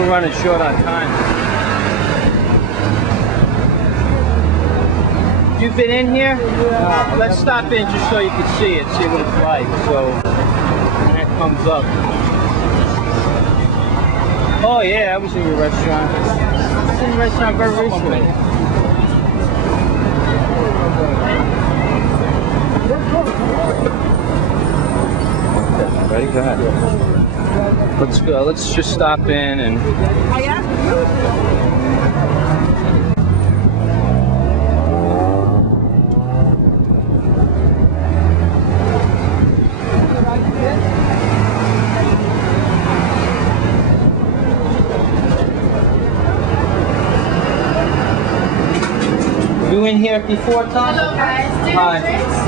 We're running short on time. You've been in here? No. Let's stop in just so you can see it, see what it's like. So when that comes up. Oh yeah, I was in your restaurant. I was in your restaurant very recently. Ready? Go ahead. Let's go. Let's just stop in and. You in here before, Tom? Hello guys. Do you have drinks?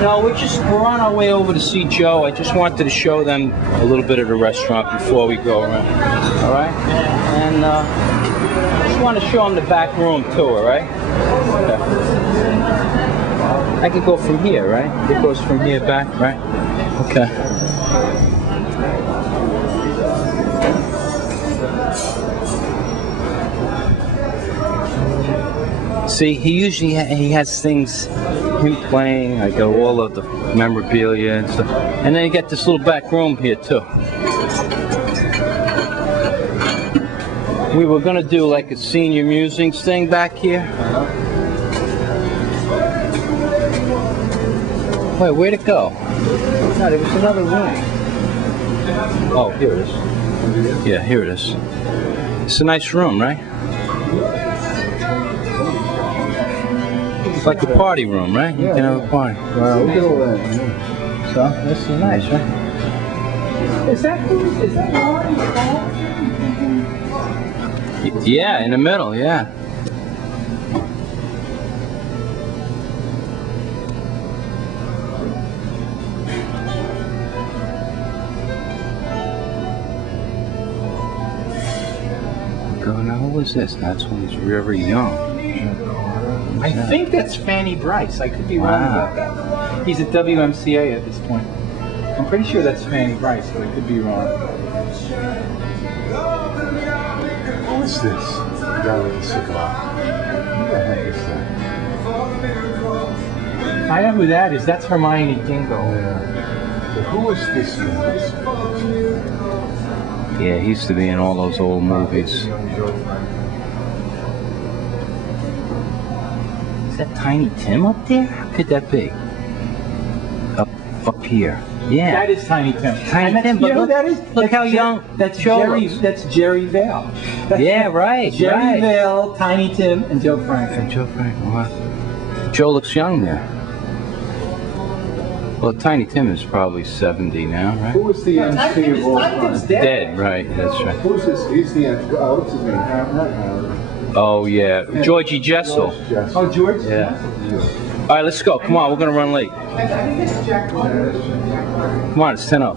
No, we're on our way over to see Joe. I just wanted to show them a little bit of the restaurant before we go around. All right? And I just want to show them the back room too, all right? Okay. I could go from here, right? It goes from here back, right? Okay. See, he has things, him playing, I got all of the memorabilia and stuff. And then you got this little back room here too. We were gonna do like a senior musings thing back here. Wait, where'd it go? No, there was another room. Oh, here it is. Yeah, here it is. It's a nice room, right? It's like a party room, right? You can have a party. Wow, look at all that. Yeah. So, this is nice, right? Is that Yeah, in the middle, yeah. Go, now what was this? That's when he's very young. I think that's Fanny Bryce. I could be wrong about that. He's at WMCA at this point. I'm pretty sure that's Fanny Bryce, but I could be wrong. Who is this guy with the cigar? Who the heck is that? I know who that is. That's Hermione Dingle. Yeah. But who is this guy? Yeah, he used to be in all those old movies. Is that Tiny Tim up there? How could that be? Up here. Yeah. That is Tiny Tim. Tiny Tim, but you know look, who that is? look how young that's Joe Jerry. looks. That's Jerry Vale. Yeah, right. Jerry right. Vale, Tiny Tim, and Joe Franklin. Joe Franklin. Wow. Joe looks young there. Well, Tiny Tim is probably 70 now, right? Who is the MC of all Tiny Tim's time? Dead, right? That's right. Who's this? He's the what's his name? Not Howard. Oh yeah, Georgie Jessel. Yes. Oh, George? Yeah. All right, let's go. Come on, we're gonna run late. Come on, it's 10 up.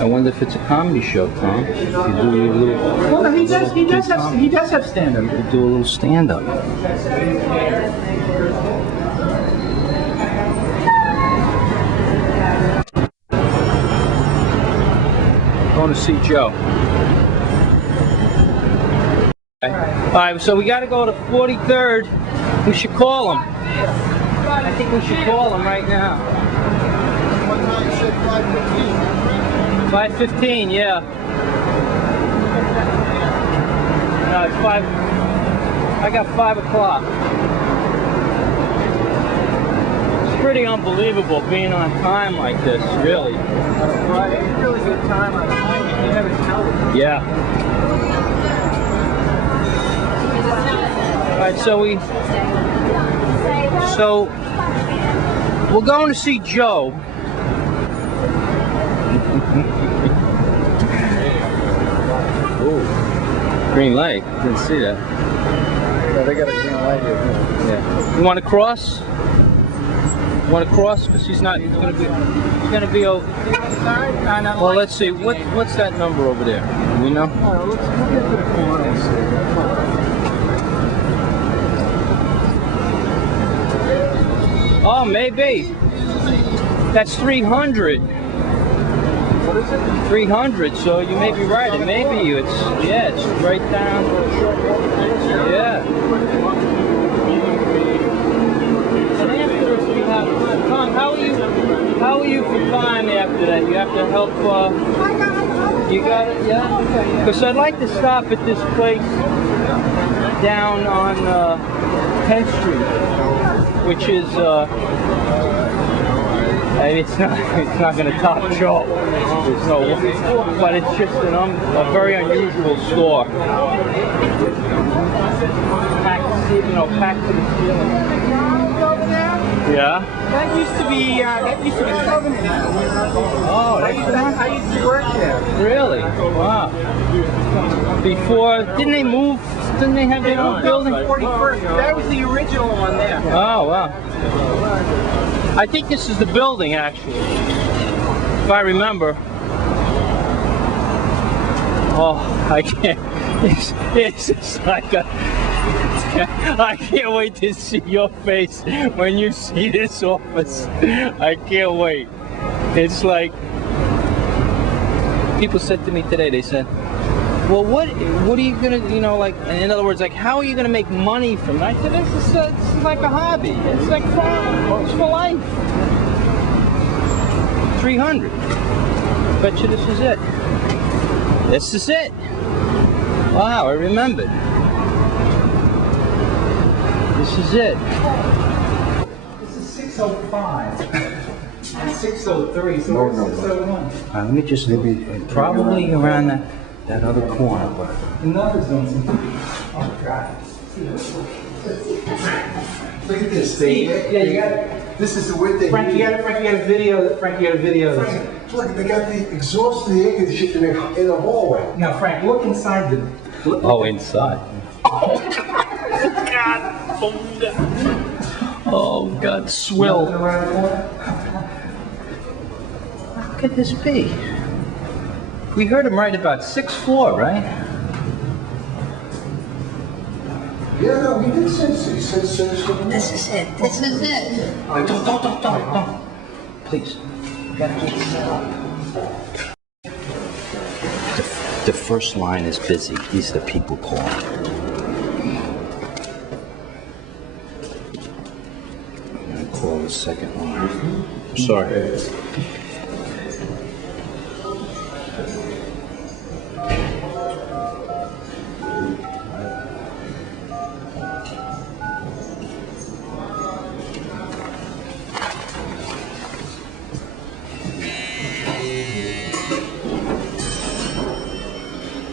I wonder if it's a comedy show, Tom. You do a little. Well, he does have stand-up. You do a little stand-up. Going to see Joe. All right, so we got to go to 43rd. We should call him. I think we should call him right now. 5:15, yeah. No, it's 5. I got 5 o'clock. It's pretty unbelievable being on time like this, really. Right, it's really good time on time. You never tell it. Yeah. All right, so we're going to see Joe. Ooh, green light. Didn't see that. Yeah, they got a green light here. Yeah. You want to cross? Want to cross? Because he's not. He's gonna be over. Well, let's see. What's that number over there? You know? Let's get to the corner and see. Oh, maybe. That's 300. What is it? 300. So you may be right. It may be. It's right down. Yeah. And after this, we have Tom. How are you for time after that? You have to help. You got it. Yeah. Because I'd like to stop at this place down on 10th Street, which is. It's not going to top Joe. There's no, but it's just a very unusual store. Packed to the ceiling. Yeah. That used to be Covenant. Oh, I used to work there. really? Wow. Before, didn't they move? Didn't they have their own building? 41st. That was the original one there. Oh, wow. I think this is the building, actually, if I remember. Oh, I can't. It's just like a. I can't wait to see your face when you see this office. I can't wait. It's like people said to me today. They said, "Well, what are you gonna, like? In other words, like, how are you gonna make money from that?" I said, "This is like a hobby. It's like fun. It's for life." 300. Bet you this is it. This is it. Wow, I remembered. This is it. This is 605 and 603. So No, where's no, 601? Let me just probably around that other corner. But Another zone. Oh God. Look at this thing. Yeah, you got it. This is the way they. Frank, you got a video. Frank, you got a video. Look, they got the exhaust of the air conditioner in the hallway. Now, Frank, look inside the. oh, inside. Oh God! Oh God! Swill. Nothing around the corner? How could this be? We heard him right about 6th floor, right? Yeah, no, he did say so. He said so. This is it. This is it. Don't. Please. You gotta keep it up. The first line is busy. These are the people calling. I'm gonna call the second line. Sorry.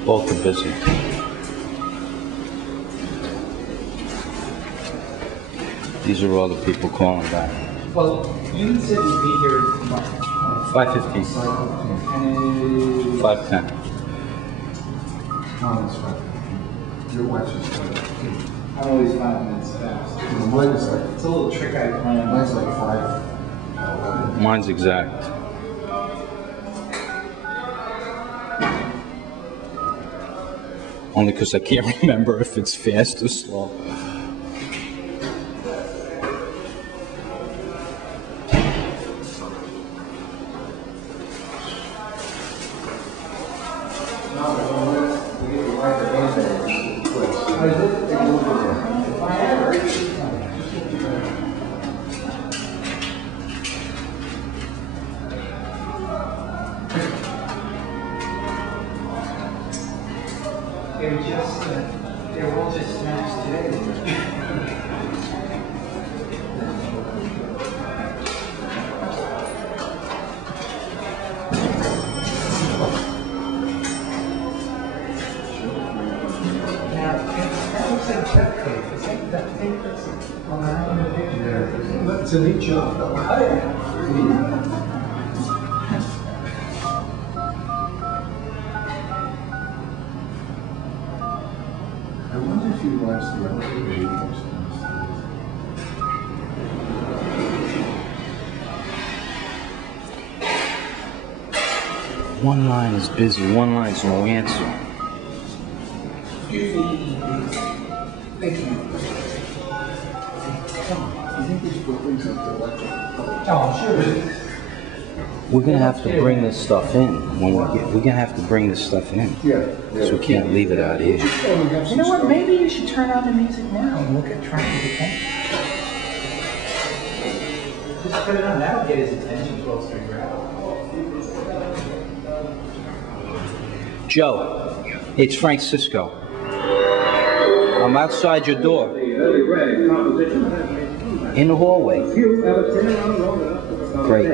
Both are busy. These are all the people calling back. Well, you said you'd be here tomorrow. 5:15. 5:10. Your watch is I'm always 5 minutes fast. mine is like, It's a little trick I play. mine's like 5. Mine's exact. Only because I can't remember if it's fast or slow. They were all just smashed today. Now, that looks like duct tape. Is that duct tape that's on the picture? Yeah, it's a neat job. I wonder if you watched the other videos. One line is busy, one line's no answer. We're gonna have to bring this stuff in when we're gonna have to bring this stuff in. So we can't leave it out here. You know what? Maybe you should turn on the music now and look at trying to attention. Just put it on. That'll get his attention closer to ground. Joe, it's Fran Sisco. I'm outside your door. In the hallway. Great.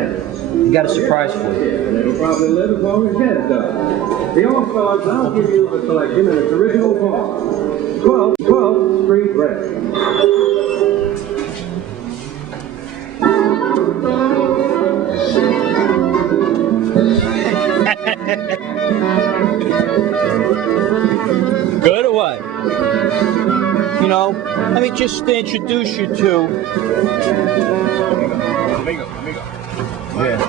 We got a surprise for you. It'll probably live as long as Zest does. The old fellas, I'll give you the selection in its original form. 12 Street Red. Good or what? You know, let me just introduce you to... Yeah.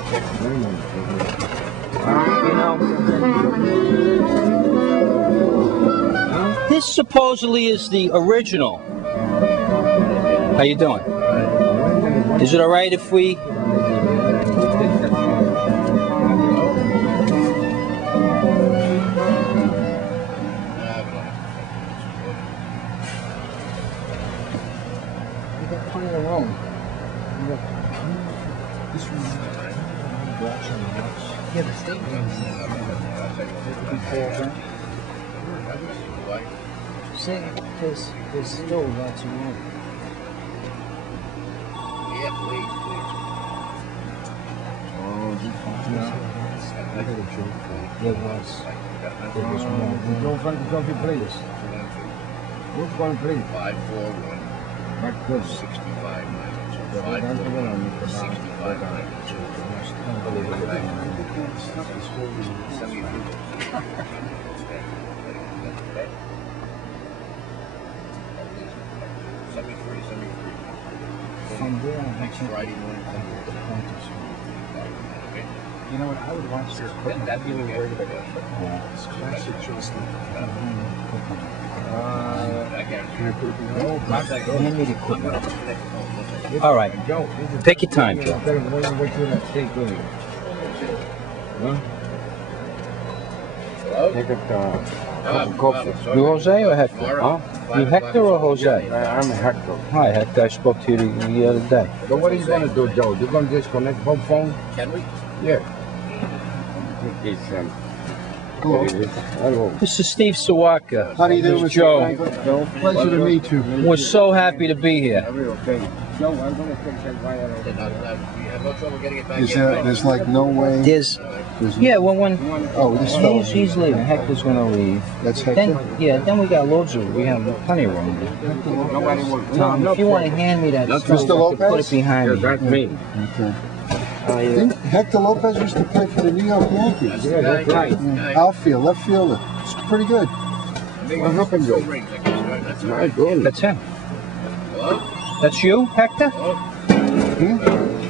You know, this supposedly is the original. How you doing? Is it all right if we... Plenty of room. This room. Yeah, the state room. See, there's still lots of room. Yeah, please. Oh, I got a joke for you. There was. There was more. We don't find the coffee, please. Which one, please? 541. Back good. 65 minutes. Yeah, we're down to the one. 65 minutes. From there, I Next Friday morning. You know what? I would watch this quick. That'd be worried about it. It's classic Justin. Can I put it in? No, Hand me the equipment. All right. Joe, Take your time, Joe. Wait till that steak with you. Huh? Take a coffee. You Jose or Hector? Huh? You Hector or Jose? I'm Hector. Hi, Hector. I spoke to you the other day. So what are you going to do, Joe? You're going to disconnect both phones? Can we? Yeah. Hello. This is Steve Serwatka. How do you do, This is Mr. Joe. Franklin? Pleasure to meet you. We're so happy to be here. Okay. Joe, I'm going to fix that wire. We have no trouble getting it back Is in. there's like no way. There's, yeah, when Oh, this fellow. he's leaving, Hector's gonna leave. That's Then, Hector? yeah, then we got loads of, we have plenty of room. Nobody wants. Tom, if you want to hand me that stuff, Mr. I Lopez? can put it behind me. That's me. Okay. Yeah. Hector Lopez used to play for the New York Yankees. Yeah, that's right. Outfield, left fielder. It's pretty good. What happened, Joe? That's My right. goodness. That's him. Hello? That's you, Hector?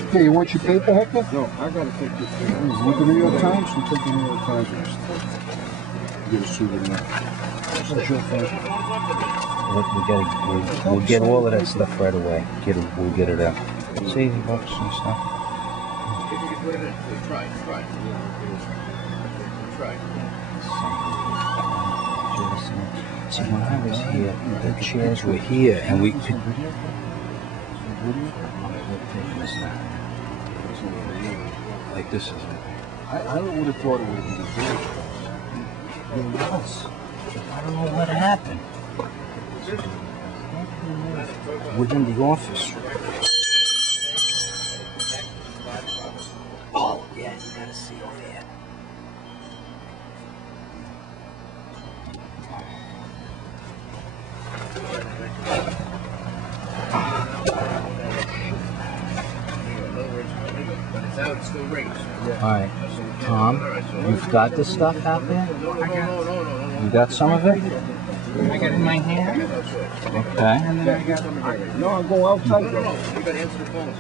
Hey, you want your paper, Hector? No, I gotta take this thing. You want the New York Times? You take the New York Times. Get a souvenir. That's your phone. We'll get all of that stuff right away. We'll get it out. It's $80 and stuff. If you can put it in, please. Try. See, when I was here, the chairs were here, and we could. Like this is it. I would have thought it would have been It was. I don't know what happened. Within the office. Oh, yeah, you gotta see over here. But it's out, it still rings. All right, Tom, you've got this stuff out there? No. You got some of it? I got it in my hand, Okay. and then I got No, I'll go outside. You gotta answer the phone.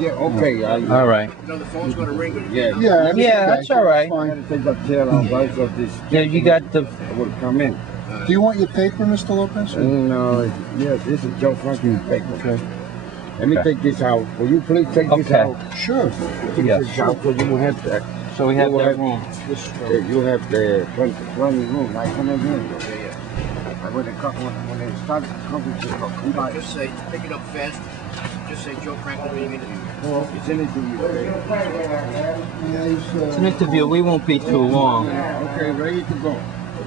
Yeah, okay. All right. You know the phone's gonna ring. Yeah, Yeah, that's all right. Fine. Take that tail out of this. Yeah, you got the. Will come in. Do you want your paper, Mr. Lopez? No, yes, this is Joe Franklin paper. Okay. Let me take this out. Will you please take this Okay. out? Sure. Take Yes. this out so you will have that. So we have You will that have- room. You have the front room, like come in here. Like when they start coming to come by. Just say, pick it up fast. Just say Joe Franklin being interviewed. It's anything you say. Yeah, he's, It's an interview. We won't be too long. Okay, ready to go. I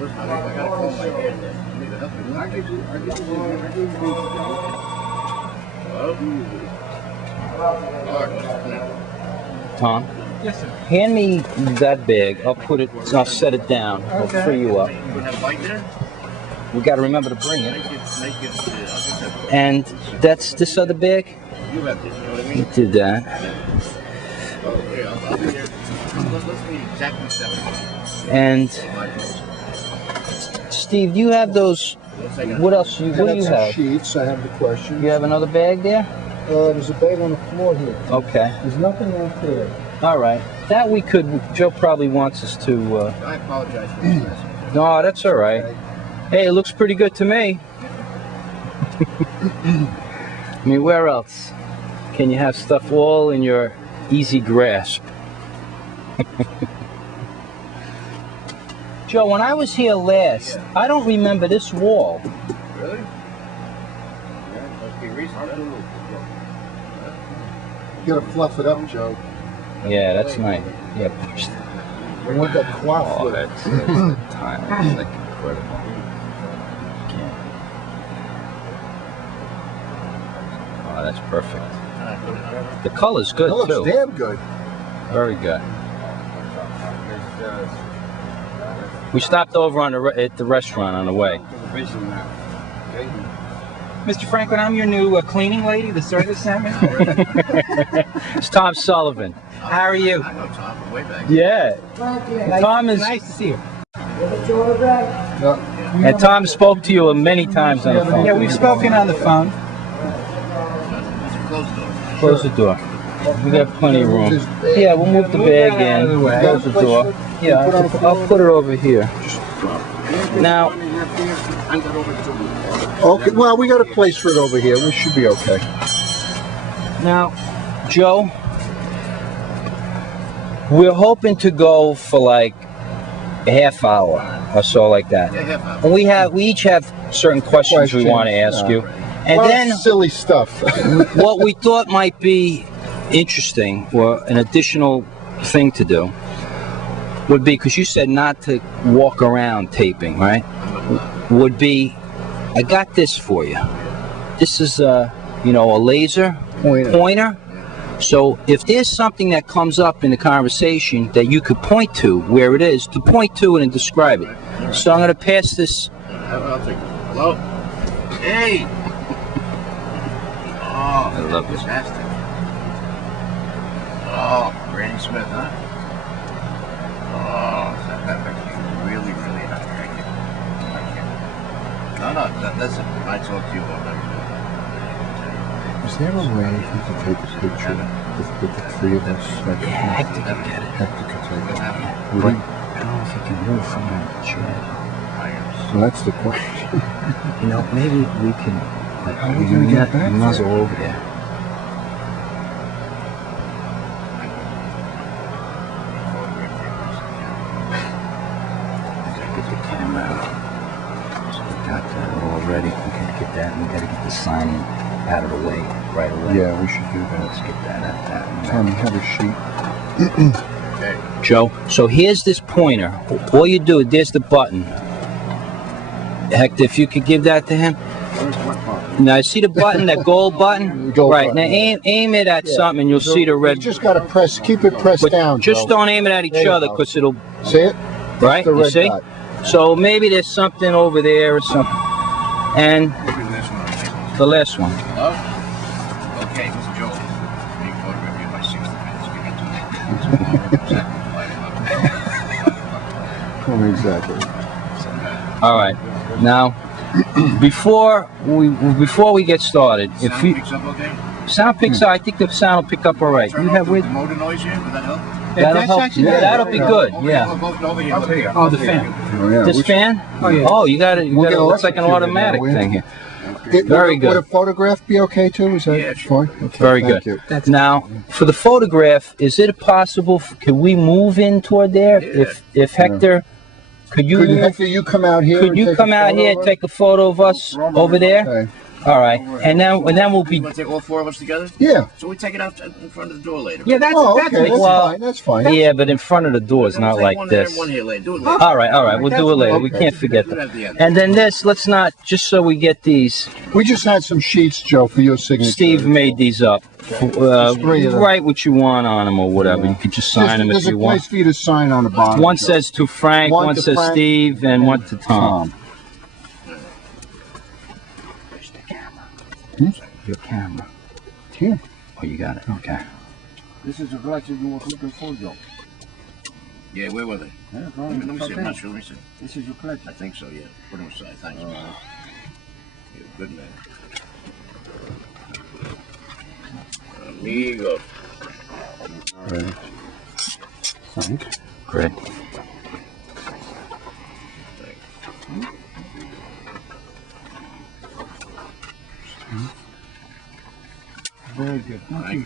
gotta call my hand there. I need to help you. I give you Tom, Yes, sir. hand me that bag. I'll put it. I'll set it down. I'll Okay. free you up. You have light there? We got to remember to bring it. Make it, I'll just have, And that's this other bag. you have this, you know what I We mean? did that. Oh, yeah, I'll be there. Let's meet exactly 7 o'clock. And Steve, do you have those? What else? What do got you some have? sheets. I have the questions. You have another bag there? There's a bag on the floor here. Okay. There's nothing out there. All right. That we could. Joe probably wants us to. I apologize for this. No, that's all right. Hey, it looks pretty good to me. I mean, where else can you have stuff all in your easy grasp? Joe, when I was here last, I don't remember this wall. Really? Must be recent. You gotta fluff it up, Joe. Yeah, that's nice. Yeah, push that. I want that cloth Oh, look. that's the time. It's like incredible. Oh, that's perfect. The color's good That looks too. damn good. Very good. We stopped over on at the restaurant on the way. Mr. Franklin, I'm your new cleaning lady, the service sent me. It's Tom Sullivan. How are you? I know Tom from way back. Yeah. Tom is, Nice to see you. and Tom spoke to you many times on the phone. Yeah, we've spoken on the phone. Close the door. Close the door. We got plenty of room. Yeah, we'll move the bag in. Close the door. Yeah, I'll put it over here. Now, Okay, well, we got a place for it over here. We should be okay. Now, Joe, we're hoping to go for like a half hour or so, like that. Yeah, half hour. And we each have certain questions we want to ask you. And Well, then silly stuff. what we thought might be interesting, or an additional thing to do, would be, because you said not to walk around taping, right? Would be, I got this for you. This is a laser pointer. So if there's something that comes up in the conversation that you could point to where it is, to point to it and describe it. So I'm going to pass this. I'll take it. Hello? Hey! Oh, I love this. fantastic. Oh, Randy Smith, huh? Oh, that makes me really, really happy. I can't. No, listen, I talk to you about that. Is there a way he could take a picture with the three of us? Like, Hector can get it. Hector could take it. But Would he? I don't know if he can move from that chair. So that's the question. Maybe we can. How are we gonna get back muzzle there? over there. Get the camera out. So we got that all ready. We gotta get that, and we gotta get the sign out of the way right away. Yeah, we should do Let's that. get that out. Tommy, have a sheet. Joe, so here's this pointer. All you do, there's the button. Hector, if you could give that to him. Now, see the button, that gold button? Gold right, button, now aim it at something and you'll see the You red. just gotta keep it pressed But down, just Joe. don't aim it at each There you other, go. because it'll, See it? right? The You red see? dot. So maybe there's something over there or something. And the last one. Hello? Okay, Mr. Joe. Big photograph here by 60 minutes. Give me 2 minutes. Oh, exactly. All right. Now, before we get started, if Sound you picks up okay? sound picks up, I think the sound will pick up all right. Turn You off have the with motor noise here, would that help? that'll That's help. actually- Yeah, that'll be good. Over Yeah. here, over here. Over here. Oh, the fan. Oh, yeah. This fan? Oh, yeah. Oh, you got it. We'll get It looks like an electrocuted automatic now, will thing you? here. Very good. Would a photograph be okay too? Is that Yeah, sure. fine? Okay, Very thank good. you. Now, for the photograph, is it possible? Can we move in toward there? Yeah. If Hector, could you Could move? Hector, you come out here? Could and you take a come out photo here of and us? take a photo of us over there? Okay. All right, and then we'll be. You want to take all four of us together? Yeah. So we take it out in front of the door later. Yeah, that's Oh, that's okay. That's Well, fine. That's fine. Yeah, but in front of the door is We'll not take like one there this. and one here later. Do it later. All right, we'll do it later. We Okay. can't forget Do it that. at the end. And then this, let's not, just so we get these. We just had some sheets, Joe, for your signature. Steve made these up. three of them. Write what you want on them or whatever. You can just sign them if There's a you place want. for you to sign on the bottom. One Joe. says to Frank, One one to says Frank, Steve, and one to Tom. Where's the camera? Your camera. Here. Oh, you got it. Okay. This is the glasses you were looking for, Joe. Yeah, where were they? Yeah, Let me see. I'm not sure. Let me see. This is your collection. I think so, yeah. Put them aside. Thanks, man. You're a good man. Amigo. Right. Frank. Great. very good.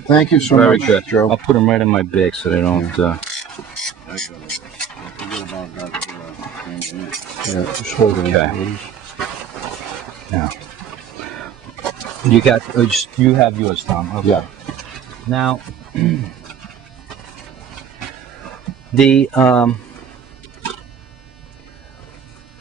Thank you so Very much, good. Joe. I'll put them right in my bag so they don't. Thanks, brother. Forget about that. Yeah, just hold it. Okay. please. Now, you got. You have yours, Tom. Okay. Yeah. Now, the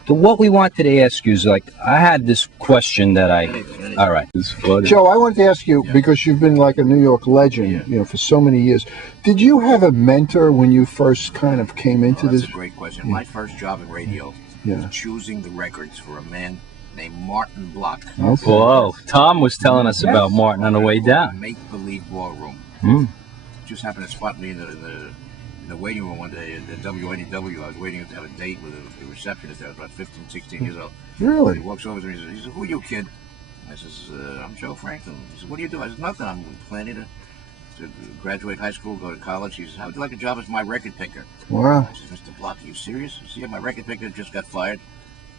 what we wanted to ask you is like I had this question that I. Anything. All right. It's funny. Joe, I wanted to ask you, because you've been like a New York legend, Yeah. you know, for so many years. Did you have a mentor when you first kind of came into That's this? a great question. My first job in radio Yeah. was choosing the records for a man named Martin Block. Okay. Whoa! Tom was telling us about Martin on the way down. Make-believe ballroom. Hmm. Just happened to spot me in the waiting room one day at the WNEW. I was waiting to have a date with a receptionist there. I was about 15, 16 years old. Really? He walks over to me and he says, "Who are you, kid?" I says, "I'm Joe Franklin." He says, "What do you do?" I said, "Nothing. I'm planning to graduate high school, go to college." He says, "How would you like a job as my record picker?" Wow. I said, "Mr. Block, are you serious?" He said, "Yeah, my record picker just got fired."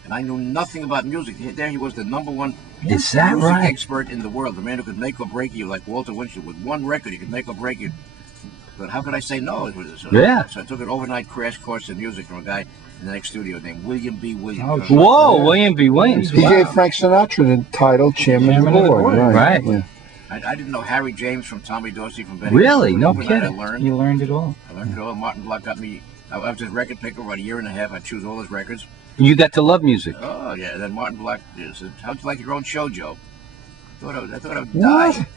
And I knew nothing about music. There he was, the #1 Is that music right? expert in the world. The man who could make or break you, like Walter Winchell. With one record, he could make or break you. But how could I say no? Yeah. So I took an overnight crash course in music from a guy in the next studio named William B. Williams. Oh, Whoa! William B. Williams. He Wow. gave Frank Sinatra the title Chairman of the Board. Right. Yeah. I didn't know Harry James from Tommy Dorsey from Benny. Really? No Overnight kidding. I learned. You learned it all. I learned it all. Martin Block got me. I was his record picker for about a year and a half. I'd choose all his records. You got to love music. Oh yeah. Then Martin Block said, "How'd you like your own show, Joe?" I thought I would What? die.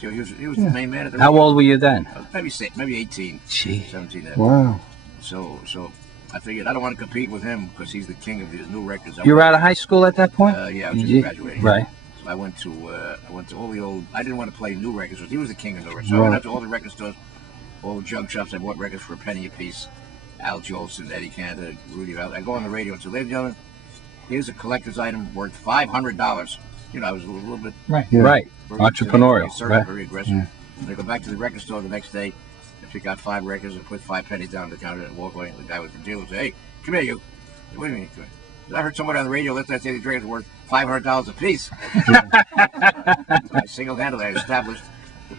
So he was the main man at the How radio. old were you then? Maybe 18, Gee. 17. Then. Wow. So I figured I don't want to compete with him because he's the king of his new records. You were out of high school at that point? Yeah, I was just You- graduating. Right. So I went to all the old. I didn't want to play new records because he was the king of new records. So I Right. went out to all the record stores, all the junk shops. I bought records for a penny a piece. Al Jolson, Eddie Cantor, Rudy Val. I go on the radio and say, "Ladies and gentlemen, here's a collector's item worth $500." You know, I was a little bit Right. Yeah. Right. very Entrepreneurial. assertive, Right. very aggressive. Yeah. And I go back to the record store the next day. I pick out 5 records and put 5 pennies down on the counter and walk away. And the guy with the dealer would say, "Hey, come here, you." I said, "Wait a minute. Come here." I heard somebody on the radio last night say these records were worth $500 a piece. I single-handedly established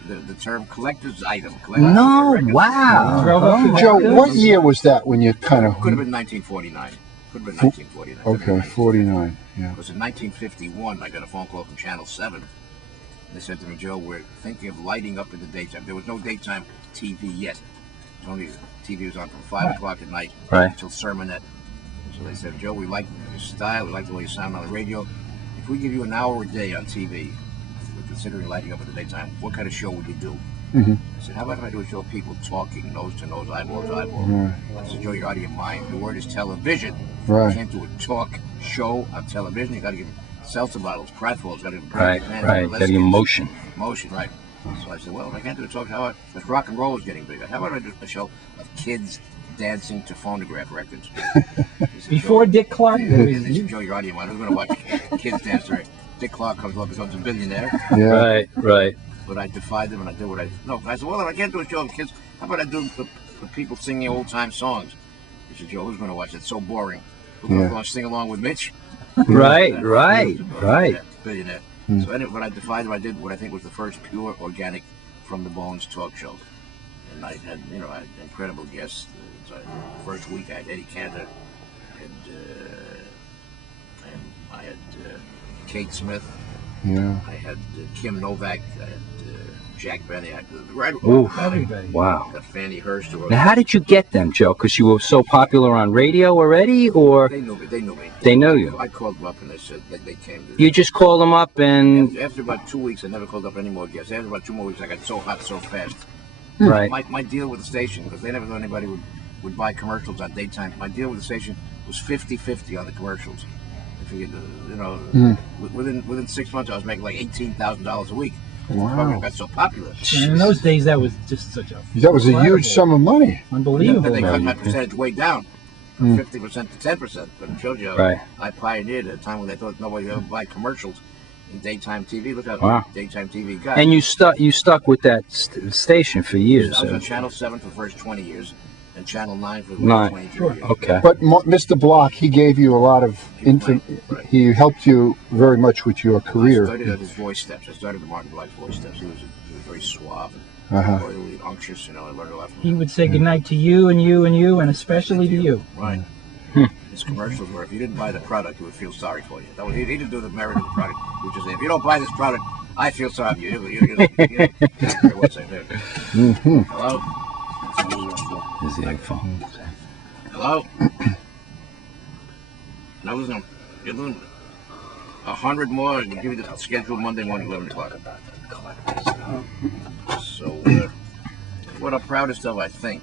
the term collector's item. No, Records. wow. Drove up to Joe, that. what year was that when you kind of... Could have been 1949. Could have been 1949. Could have been Okay, 49. Yeah. Because in 1951, I got a phone call from Channel 7. They said to me, "Joe, we're thinking of lighting up in the daytime." There was no daytime TV yet. It was only TV was on from 5 o'clock at night Right. until sermonette. So they said, "Joe, we like your style. We like the way you sound on the radio. If we give you an hour a day on TV, we're considering lighting up in the daytime. What kind of show would you do?" Mhm. I said, "How about if I do a show of people talking, nose to nose, eyeball to eyeball?" Right. I said, "Joe, you're out of your mind. The word is television. You Right. can't do a talk show on television. You got to give seltzer bottles, pratfalls. Got to give Right. Right. Getting emotion. Motion, right. So I said, well, if I can't do a talk show, because rock and roll is getting bigger. How about I do a show of kids dancing to phonograph records. Before Dick Clark, there was They said, Joe, your audio man, who's going to watch kids dance to it? Dick Clark comes along, becomes a billionaire. Yeah. Right. But I defied them, and I did what I... No, I said, well, if I can't do a show with kids, how about I do the people singing old-time songs? He said, Joe, who's going to watch it? It's so boring. Who's going to sing along with Mitch? Right. Billionaire. So anyway, when I defied them, I did what I think was the first pure, organic, from the bones talk show. And I had, I had incredible guests. So first week I had Eddie Cantor, and I had Kate Smith. Yeah. I had Kim Novak. I had Jack Benny. I had everybody. Wow. got Fannie Hurst. Now, how did you get them, Joe? Because you were so popular on radio already, or They knew me. they knew you? I called them up and they said they came. You just called them up and After about 2 weeks, I never called up any more guests. After about 2 more weeks, I got so hot so fast. right. My deal with the station, because they never thought anybody would buy commercials on daytime. My deal with the station was 50-50 on the commercials. If you, within 6 months, I was making like $18,000 a week. The program got so popular. And in those days, that was just such a That was a huge sum of money. unbelievable. Then they cut my percentage way down, from 50% to 10%. But it showed you, Right. I pioneered at a time when they thought nobody would ever buy commercials in daytime TV. Look how Wow. daytime TV got. And you stuck with that station for years. I was on Channel 7 for the first 20 years, and Channel 9 for the Nine. last 23 years. Okay. But Mr. Block, he gave you a lot of Right. He helped you very much with your I career. started at his voice steps. I started at Martin Black's voice steps. He was very suave and oily and unctuous. I learned a lot from He him. would say goodnight to you and you and you, and especially to you. Right. His commercials were, if you didn't buy the product, he would feel sorry for you. That was, he didn't do the merit of the product. He would just say, if you don't buy this product, I feel sorry for you. What's that there? Hello? Is the phone? Hello? Now listen, you're doing 100 more, and give you the schedule Monday morning, 11 o'clock. So, what I'm proudest of, I think,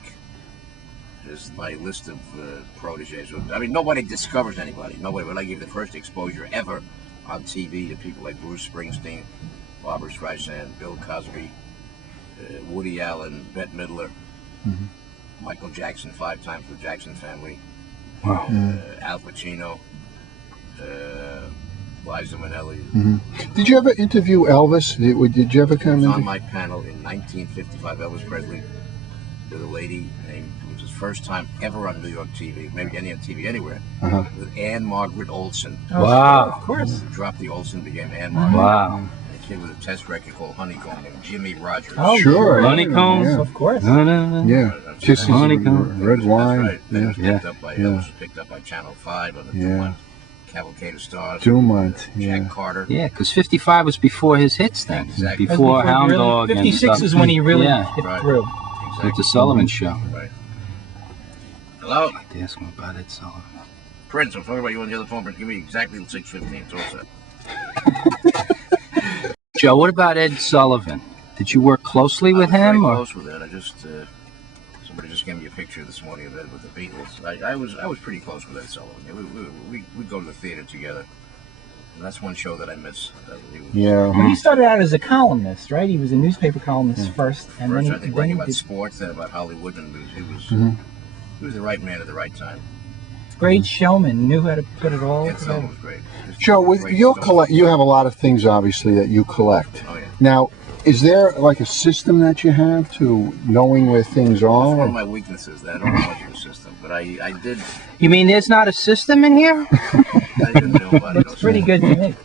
is my list of proteges. I mean, nobody discovers anybody. Nobody, but I give the first exposure ever on TV to people like Bruce Springsteen, Barbra Streisand, Bill Cosby, Woody Allen, Bette Midler, Michael Jackson 5 times with Jackson Family, Al Pacino, Liza Minnelli. Did you ever interview Elvis? Did you ever I come was on in? my panel in 1955, Elvis Presley, with a lady named, it was his first time ever on New York TV, maybe any on TV anywhere, with Anne Margaret Olson. Wow. Of course. Dropped the Olson, became Anne Margaret. Wow. A kid with a test record called Honeycomb named Jimmy Rogers. Oh, Sure. Honeycombs? Yeah. Of course. Yeah. Kisses of Honeycomb. red wine. That's right. That was Yeah. picked up by Elvis, was picked up by Channel 5 on the Yeah. Dumont Cavalcade of Stars. Dumont. Yeah. Jack Carter. Yeah, because 55 was before his hits then. Exactly. Before Hound really, Dog and 56 stuff. is when he really Yeah. hit Right. through. With the Sullivan Show. Right. Hello? To ask him about Ed Sullivan. Prince, I'm talking about you on the other phone, but give me exactly 6:15. It's all set. Joe, what about Ed Sullivan? Did you work closely with I was him? very Or? close with Ed. I just somebody just gave me a picture this morning of Ed with the Beatles. I was pretty close with Ed Sullivan. We'd go to the theater together, and that's one show that I miss. He was, Yeah. But he started out as a columnist, right? He was a newspaper columnist first, and First, I then, think then writing he about did sports, then about Hollywood, and he was the right man at the right time. great showman, knew how to put it all Ed Sullivan together. was great. Just Joe, with great your story. you have a lot of things obviously that you collect. Oh yeah. Now, is there like a system that you have to knowing where things That's one of are? my weaknesses. That I don't have much of a system, but I did. You mean there's not a system in here? I didn't know about it. Looks pretty good to me.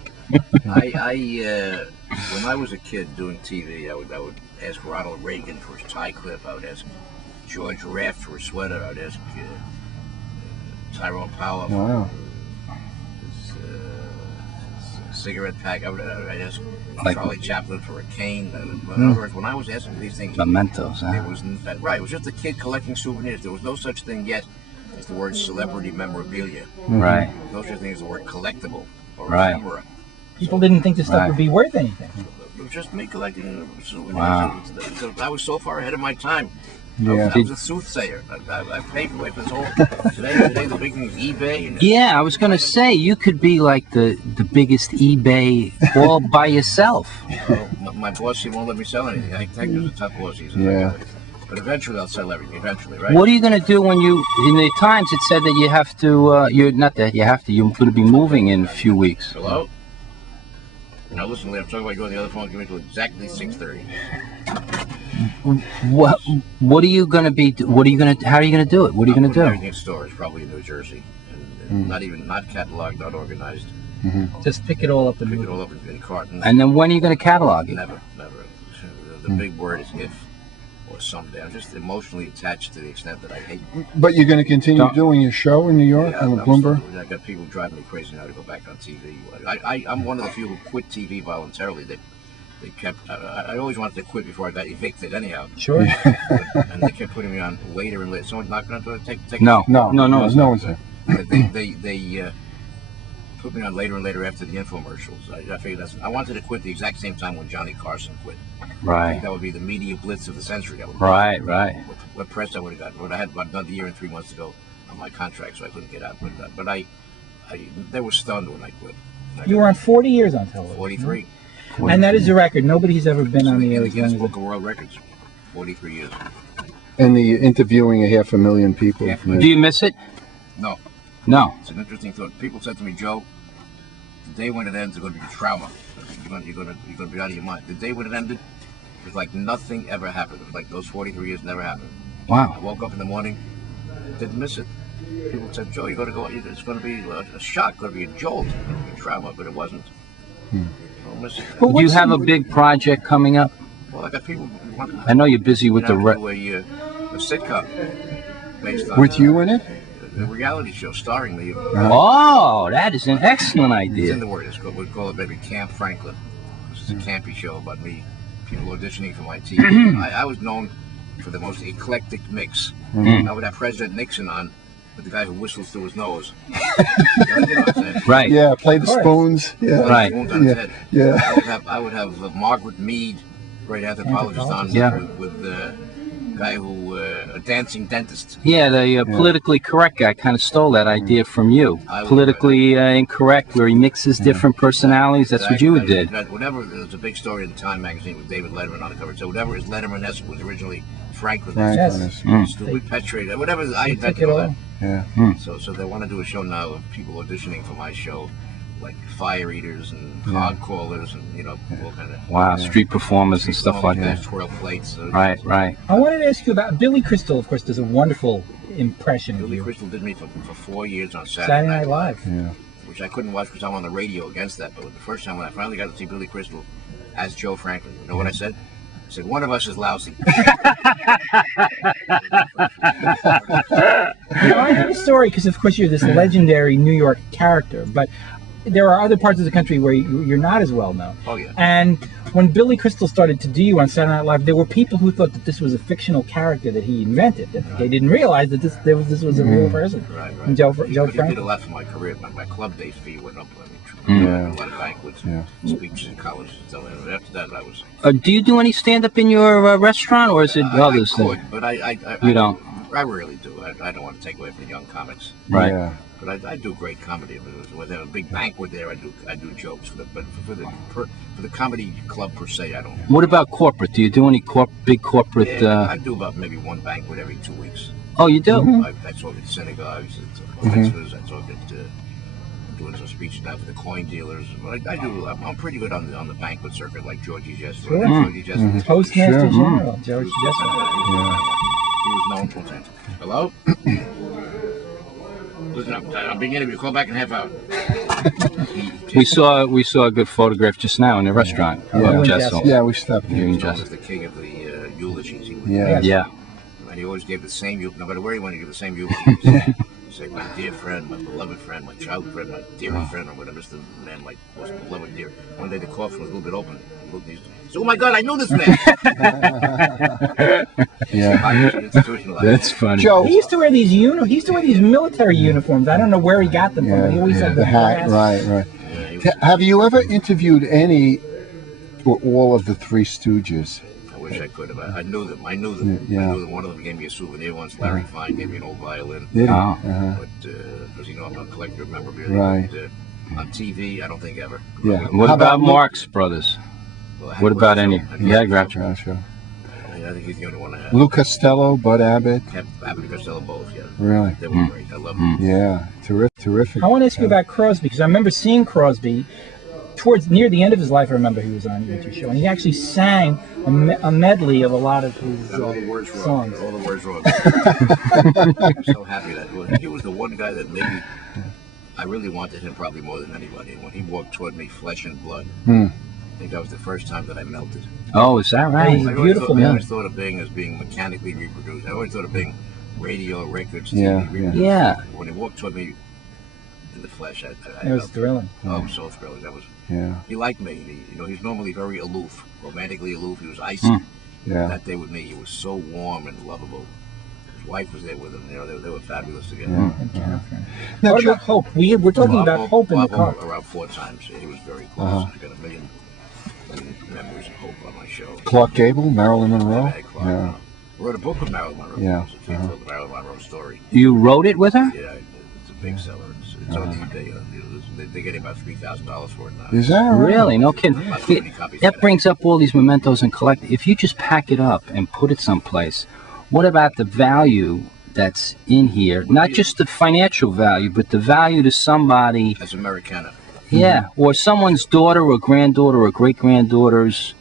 When I was a kid doing TV, I would ask Ronald Reagan for his tie clip. I would ask George Raft for a sweater. I would ask Tyrone Power for Wow. his cigarette pack. I'd ask Like- Charlie Chaplin for a cane. In other words, when I was asking these things, Mementos, huh? it was right. It was just a kid collecting souvenirs. There was no such thing yet as the word celebrity memorabilia. Right. No such thing as the word collectible or Right. ephemera. People didn't think this stuff Right. would be worth anything. It was just me collecting souvenirs. Wow. I was so far ahead of my time. Yeah. I was a soothsayer. I paved the way for this whole. Today the big thing is eBay. And Yeah, I was going to say, you could be like the biggest eBay all by yourself. my boss, he won't let me sell anything. I think Hector's a tough boss. He's a Yeah. But eventually I'll sell everything. Eventually, right? What are you going to do when you? In the Times, it said that you have to. You're not that you have to. You're going to be moving in a few weeks. Hello? Now listen, I'm talking about you on the other phone. Give me till exactly 6:30. What are you going to be? What are you going to? How are you going to do it? What are you going to do? Everything in storage, probably in New Jersey, and not cataloged, not organized. Just pick it all up and Pick move it all up in cartons. And then when are you going to catalog it? Never. The big word is if or someday. I'm just emotionally attached to the extent that I hate. But you're going to continue doing your show in New York on the Bloomberg? I got people driving me crazy now to go back on TV. I'm one of the few who quit TV voluntarily. They kept. I always wanted to quit before I got evicted. Anyhow. Sure. And they kept putting me on later and later. Someone's not going to take. No one's there. They put me on later and later after the infomercials. I figured I wanted to quit the exact same time when Johnny Carson quit. I Right. think that would be the media blitz of the century. That would be Right. what press I would have gotten. What I had about another year and 3 months to go on my contract, so I couldn't get out. But they were stunned when I quit. You were on 40 years on television. 43. And that is a record. Nobody's ever been on the air In the as long Guinness as Book of World Records. 43 years. And the interviewing 500,000 people. Do you miss it? No. No. It's an interesting thought. People said to me, Joe, the day when it ends, it's going to be a trauma. You're going to be out of your mind. The day when it ended, it was like nothing ever happened. It was like those 43 years never happened. I Wow. woke up in the morning, didn't miss it. People said, Joe, you're going to go. It's going to be a shock, going to be a jolt, it's going to be a trauma, but it wasn't. Don't miss it. Do you have a big project coming up? Well, I got people. I know you're busy with the. A sitcom based on With you in it? a reality show starring me. Oh, that is an excellent It's in idea. the word. We'd call it maybe Camp Franklin. It's a campy show about me, people auditioning for my team. I was known for the most eclectic mix. I would have President Nixon on with the guy who whistles through his nose. You know what I'm saying? Right. Yeah, play the spoons. Yeah. Right. Spoons on his head. Yeah. I would have Margaret Mead, great anthropologist, on Yeah. with the guy who a dancing dentist. Yeah, the politically correct guy kind of stole that idea from you. I would- Politically incorrect, where he mixes different personalities. That's what you did. Whatever, there's a big story in the Time magazine with David Letterman on the cover. So whatever is Letterman-esque was originally Franklin. Yes. Stupid Petrator, whatever. I They took invented it all all. that. Yeah. So they want to do a show now of people auditioning for my show, like fire eaters and hog callers and all kind of Wow, street performers and stuff like that. Twirl plates. Right. I wanted to ask you about Billy Crystal. Of course, does a wonderful impression of Billy you. Crystal did me for 4 years on Saturday Night Live. Yeah. which I couldn't watch because I'm on the radio against that. But the first time when I finally got to see Billy Crystal as Joe Franklin, you know what I said? I said, one of us is lousy. Now, I have a story because, of course, you're this legendary New York character, but there are other parts of the country where you're not as well known. Oh, yeah. And when Billy Crystal started to do you on Saturday Night Live, there were people who thought that this was a fictional character that he invented. That they didn't realize that this was a real person. Right. And Joe But he did a Franklin. lot for my career. My club days fee went up. Yeah. A lot of banquets, speeches in colleges. So after that, I was. Do you do any stand-up in your restaurant, or is it others? I could, but I You don't? I rarely do. I don't want to take away from the young comics. Right. Yeah. But I do great comedy. With a big banquet there, I do jokes. But for the comedy club per se, I don't. What about corporate? Do you do any big corporate? Yeah, I do about maybe one banquet every 2 weeks. Oh, you do? I talk at synagogues, at mitzvahs. I talk at. Doing some speeches now for the coin dealers. But I'm pretty good on the banquet circuit, like Georgie Jester. Sure. Georgie Jester. Postmaster General, George Jessup. He was known for that. Hello? Listen, I'm being interviewed. Call back in a half hour. We saw a good photograph just now in the restaurant of Jessel. Yeah, we stopped. You and He was Jessel. the king of the eulogies. He would, Yeah. And he always gave the same eulogy. No matter where he went, he gave the same eulogy. Say, my dear friend, my beloved friend, my childhood friend, my dearest friend, or whatever, Mr. Man, my most beloved dear. One day the coffin was a little bit open. He looked, he said, oh my God, I know this man. That's funny. Joe. He used to wear these He used to wear these military uniforms. I don't know where he got them from, but he always had The hat, brass. right. Have you ever interviewed any or all of the Three Stooges? I wish I could have. I knew them. I knew them. Yeah. I knew them. One of them gave me a souvenir once. Larry Fine gave me an old violin. Did he? Oh. But, because you know, I'm a collector of memorabilia. Right. But, on TV, I don't think ever. Yeah. What How about about Marx Brothers? Well, I had What about Groucho. any? I had Yeah, Groucho. Groucho. I I think he's the only one I have. Lou Costello, Bud Abbott. Abbott and Costello both, yeah. Really? They were great. I love them. Yeah, terrific. I want to ask you about Crosby, because I remember seeing Crosby towards near the end of his life. I remember he was on your show, and he actually sang a medley of a lot of his Got all the words wrong. songs. All the words wrong. I'm so happy that he was the one guy that maybe I really wanted him probably more than anybody. When he walked toward me, flesh and blood, I think that was the first time that I melted. Oh, is that right? He's I beautiful, I man. always thought of Bing as being mechanically reproduced. I always thought of Bing radio, records, TV, Yeah, reproduced. yeah. When he walked toward me in the flesh, I It was felt- thrilling. Oh, it was so thrilling. That was. Yeah, He liked me. He's normally very aloof, romantically aloof. He was icy. yeah. That day with me, he was so warm and lovable. His wife was there with him. They were fabulous together. And Catherine. Now, What Joe- about Hope? We're talking about Hope in the Bob car. around 4 times. He was very close. I got a million members of Hope on my show. Clark Gable, Marilyn Monroe. Meg Clark, Yeah. I wrote a book with Marilyn Monroe. Yeah, It's a the Marilyn Monroe story. You wrote it with her? Yeah, it's a big seller. It's on eBay. They're getting about $3,000 for it now. Is that right? Really? No kidding. About 40 copies That of brings up all these mementos and collect. If you just pack it up and put it someplace, what about the value that's in here? Not just the financial value, but the value to somebody, That's Americana. yeah, or someone's daughter or granddaughter or great-granddaughter's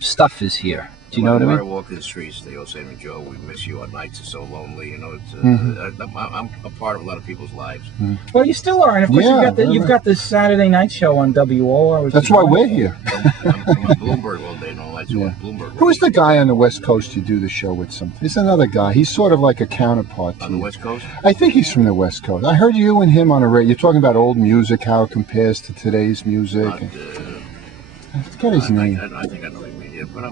stuff is here. Do you know what I Whenever mean? I walk in the streets, they all say to me, "Joe, we miss you. Our nights are so lonely." It's I'm a part of a lot of people's lives. Well, you still are, and of course Yeah, you've got this Saturday night show on WOR. which That's is why we're wonderful. here. I'm on Bloomberg all day, and all night. So on Bloomberg. Who's the guy on the West Coast you do the show with? There's another guy. He's sort of like a counterpart to on the you. West Coast? I think he's from the West Coast. I heard you and him on a radio. You're talking about old music, how it compares to today's music. Not, I forget his name. I think I know him, yeah, but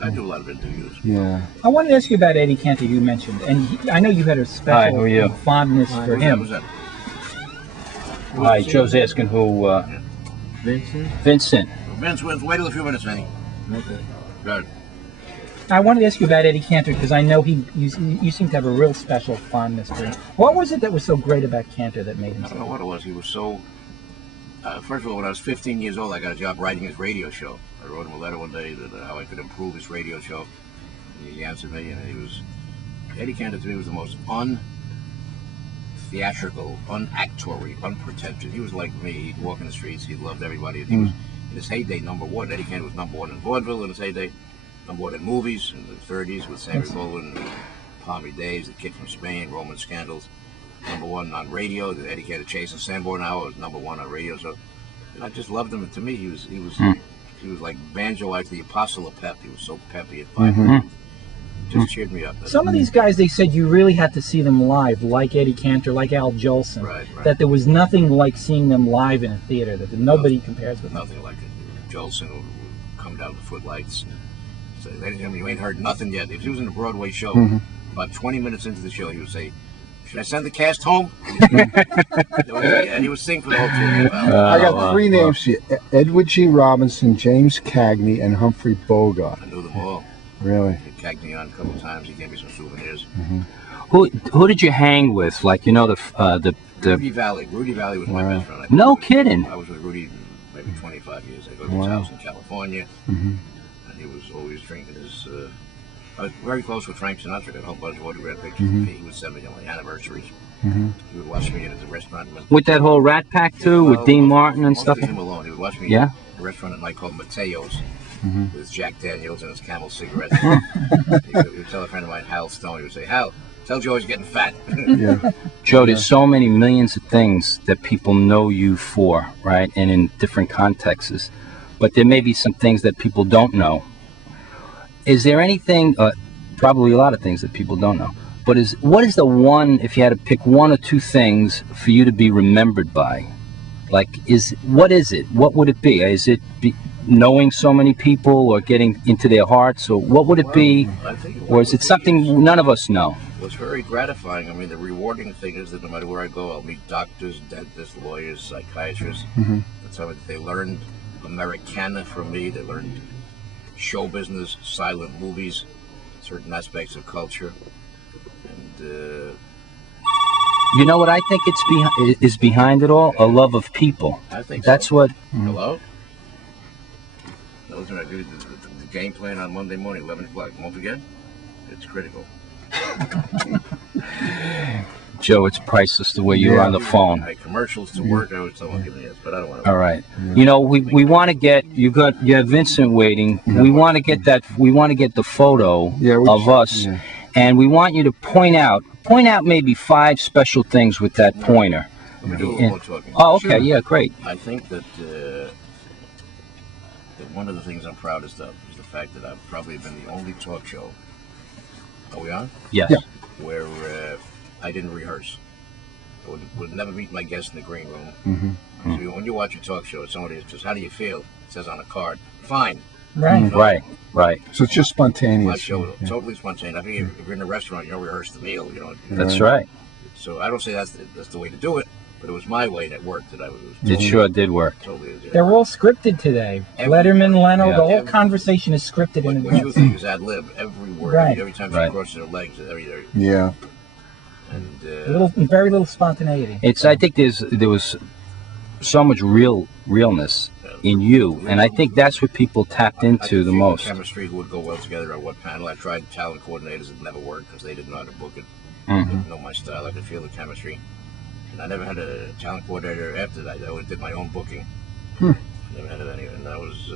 I do a lot of interviews. Yeah. I wanted to ask you about Eddie Cantor, you mentioned, and I know you had a Hi, special who are you? fondness for Who's him. that? Hi, Joe's asking who, Vincent. Vince, wait till a few minutes, Vinny. Okay. Good. I wanted to ask you about Eddie Cantor because I know you seem to have a real special fondness for him. What was it that was so great about Cantor that made him I don't so? know what it was. He was so. First of all, when I was 15 years old, I got a job writing his radio show. I wrote him a letter one day that how I could improve his radio show. And he answered me, and Eddie Cantor to me was the most theatrical, unactory, unpretentious. He was like me. He'd walk in the streets. He loved everybody. He was in his heyday #1. Eddie Cantor was #1 in vaudeville in his heyday. #1 in movies in the 30s with Sammy Bowen, Palmy Days, The Kid from Spain, Roman Scandals. #1 on radio. The Eddie Cantor Chasing Sanborn Hour was #1 on radio. So I just loved him. And to me, he was like Banjo, like the Apostle of Pep. He was so peppy at 5. Just cheered me up. Some of these guys, they said you really had to see them live, like Eddie Cantor, like Al Jolson. Right. That there was nothing like seeing them live in a theater. That nobody compares with them. Nothing like it. Jolson would come down the footlights and say, "Ladies and gentlemen, you ain't heard nothing yet." If he was in a Broadway show, about 20 minutes into the show, he would say, "Should I send the cast home?" And he would sing for the whole team. I got 3 names here. Edward G. Robinson, James Cagney, and Humphrey Bogart. I knew them all. Really? He tagged me on a couple of times. He gave me some souvenirs. Who did you hang with? Like, you know, the Rudy Valley. Rudy Valley was my best friend. No kidding. I was with Rudy maybe 25 years. I go to his house in California, and he was always drinking his. I was very close with Frank Sinatra. Got a whole bunch of autographed pictures. He would send me on my anniversaries. He would watch me at the restaurant. With that whole Rat Pack too, with Dean Martin and stuff. Mostly him alone. He would watch me Yeah. at a restaurant at night called Mateo's with his Jack Daniels and his Camel cigarettes. he would tell a friend of mine, Hal Stone, he would say, "Hal, tell Joe he's getting fat." Yeah. Joe, there's so many millions of things that people know you for, right? And in different contexts. But there may be some things that people don't know. Is there anything, probably a lot of things that people don't know, but what is the one, if you had to pick 1 or 2 things for you to be remembered by? Like, what is it? What would it be? Is it knowing so many people or getting into their hearts, or what would it be? I think Or is it something none of us know? What's very gratifying, I mean, the rewarding thing is that no matter where I go, I'll meet doctors, dentists, lawyers, psychiatrists. That's how they learned Americana from me. They learned show business, silent movies, certain aspects of culture. And You know what I think is behind it all? A love of people. I think That's so. what. Hello? No Listen, I do the game plan on Monday morning, 11 o'clock. Won't forget. It's critical. Joe, it's priceless the way you're on the phone. My commercials to work, I always tell them, give me this, but I don't want to. All right. You know, we want to get you have Vincent waiting. We want to get that. We want to get the photo of us, and we want you to point out maybe 5 special things with that pointer. I'm gonna do a little more talking. Oh, okay. Yeah, great. I think that one of the things I'm proudest of is the fact that I've probably been the only talk show. Are we on? Yes. Yeah. Where I didn't rehearse. I would never meet my guests in the green room. Mm-hmm. So when you watch a talk show, somebody says, "How do you feel?" It says on a card, "Fine." Right. You know, Right. So it's just spontaneous. My show is totally spontaneous. I think if you're in a restaurant, you don't rehearse the meal. You know. That's right. So I don't say that's the way to do it, but it was my way that worked. It sure did work. Totally. They're all scripted today. Letterman, Leno, the whole conversation is scripted in What you advance. think is ad lib, every word, Right. every time she crosses her legs, every Yeah. and Very little spontaneity. I think there was so much realness in you, and I think that's what people tapped into the most. Chemistry who would go well together on what panel. I tried talent coordinators, it never worked because they didn't know how to book it. They didn't know my style. I could feel the chemistry. And I never had a talent coordinator after that. I always did my own booking. Never had it anyway. And that was.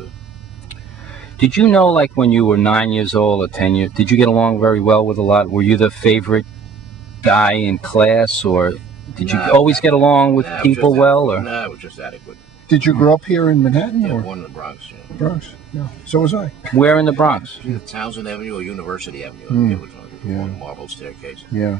Did you know, like when you were 9 years old or 10 years, did you get along very well with a lot? Were you the favorite guy in class, or did you always get along with people well? Or No, it was just adequate. Did you grow up here in Manhattan? Yeah, or born in the Bronx. Yeah. Bronx? Yeah. So was I. where in the Bronx? Either Townsend Avenue or University Avenue. I forget which one. On the marble staircase. Yeah.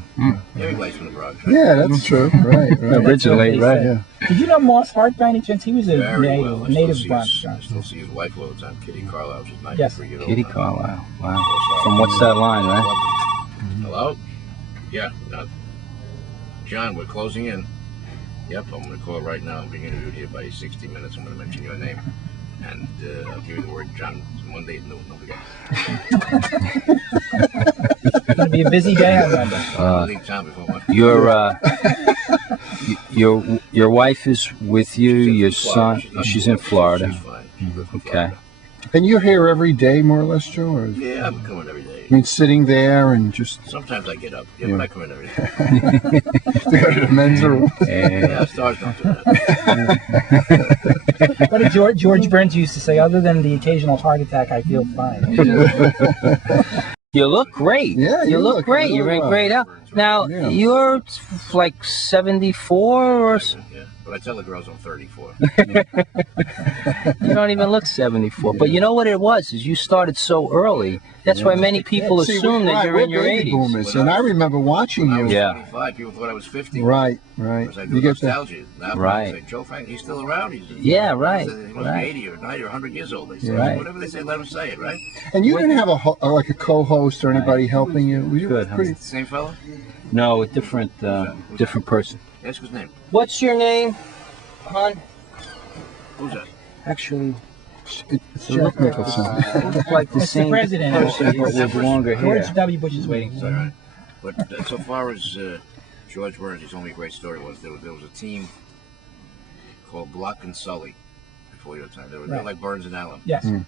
Everybody's from the Bronx. Right? Yeah, that's true. Right. Originally, right? Yeah. Did you know Moss Hart by any chance? He was a Very well. I native still Bronx. see I still see his wife all the time, Kitty Carlisle. She's 93 Yes. years old. Kitty now. Carlisle. Wow. From What's That Line, right? Hello? Yeah. John, we're closing in. Yep, I'm going to call right now. I'm being interviewed here by 60 minutes. I'm going to mention your name. And I'll give you the word John Monday at noon. Don't forget. It's going to be a busy day on Monday. I'll leave town before one. Your wife is with you. Your son, she's in Florida. She's fine. She's good for Okay. Florida. And you're here every day, more or less, Joe? Or, Yeah, I'm coming every day. I mean, sitting there and just Sometimes I get up. Yeah, but I come in every day. to go to the men's room. Yeah, stars don't do that. What did George Burns used to say? Other than the occasional heart attack, I feel fine. You look great. Yeah, you look great. really You're in well. great health. Now, Yeah. you're like 74 or Yeah, but I tell the girls I'm 34. you don't even look 74. But you know what it was, is you started so early. That's why many people See, assume that you're we're in your baby 80s. boomers, and I remember watching When I was you. 25, people thought I was 50. Right. Because I do You get that. nostalgia. Now Right. people say, Joe Frank, he's still around. He's Yeah, right, He must right. be 80 or 90 or 100 years old. They say. Right. Whatever they say, let them say it, right? And you didn't have like a co-host or anybody helping you. Were you Good, pretty? Same fella? No, a different person. Ask his name. What's your name, hon? Who's that? Actually, It's Jack Nicholson. you look like the It's the same president. person, but with longer hair. George W. Bush is waiting. All right. But so far as George Burns, he told me a great story. There was a team called Block and Sully before your time. They're like Burns and Allen. Yes. And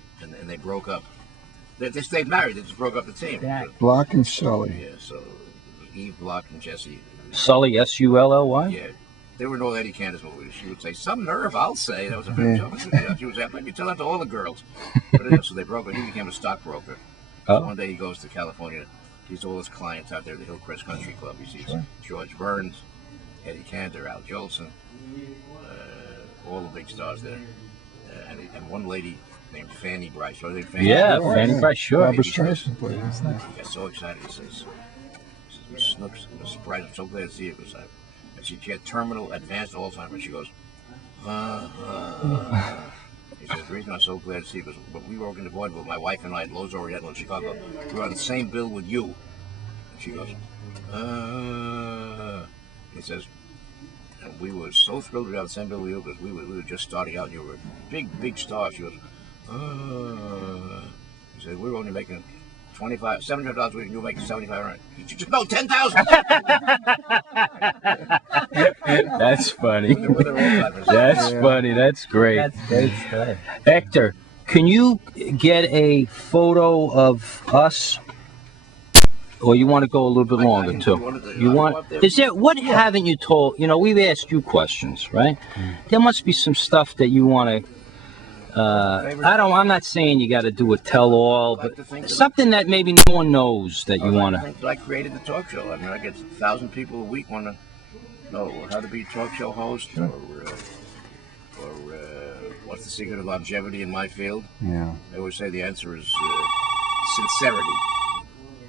they broke up. They stayed married. They just broke up the team. Yeah. Block and Sully. Yeah, so Eve Block and Jesse. Sully, S-U-L-L-Y? Yeah. They were in all Eddie Candace movies. She would say, "Some nerve, I'll say." That was a big joke. She was like, "You tell that to all the girls." But so they broke up. He became a stockbroker. So one day he goes to California. He's all his clients out there at the Hillcrest Country Club. He sees George Burns, Eddie Cantor, Al Jolson, all the big stars there, and one lady named Fanny Bryce. Or Fanny Yeah, Bryce. Fanny Bryce, sure. Barbara Streisand played. He got so excited. He says, "Miss Snooks, Miss Bryce, I'm so glad to see you." And she had terminal advanced Alzheimer's. She goes, He says, "The reason I'm so glad to see you was when we were working in vaudeville, my wife and I at Lowe's Oriental in Chicago, we were on the same bill with you." And she goes, He says, "And we were so thrilled to be on the same bill with you because we were just starting out and you were a big star." She goes, He said, "We were only making $700 a week and you were making $7,500. You just know 10,000. That's funny. That's funny. That's great. That's great stuff. Hector, can you get a photo of us? Or you want to go a little bit longer too? You want? Is there? What haven't you told? You know, we've asked you questions, right? There must be some stuff that you want to. I'm not saying you got to do a tell-all, but something that maybe no one knows that you want to. I created the talk show. I mean, I get 1,000 people a week want to know how to be a talk show host, or what's the secret of longevity in my field. Yeah. I always say the answer is sincerity.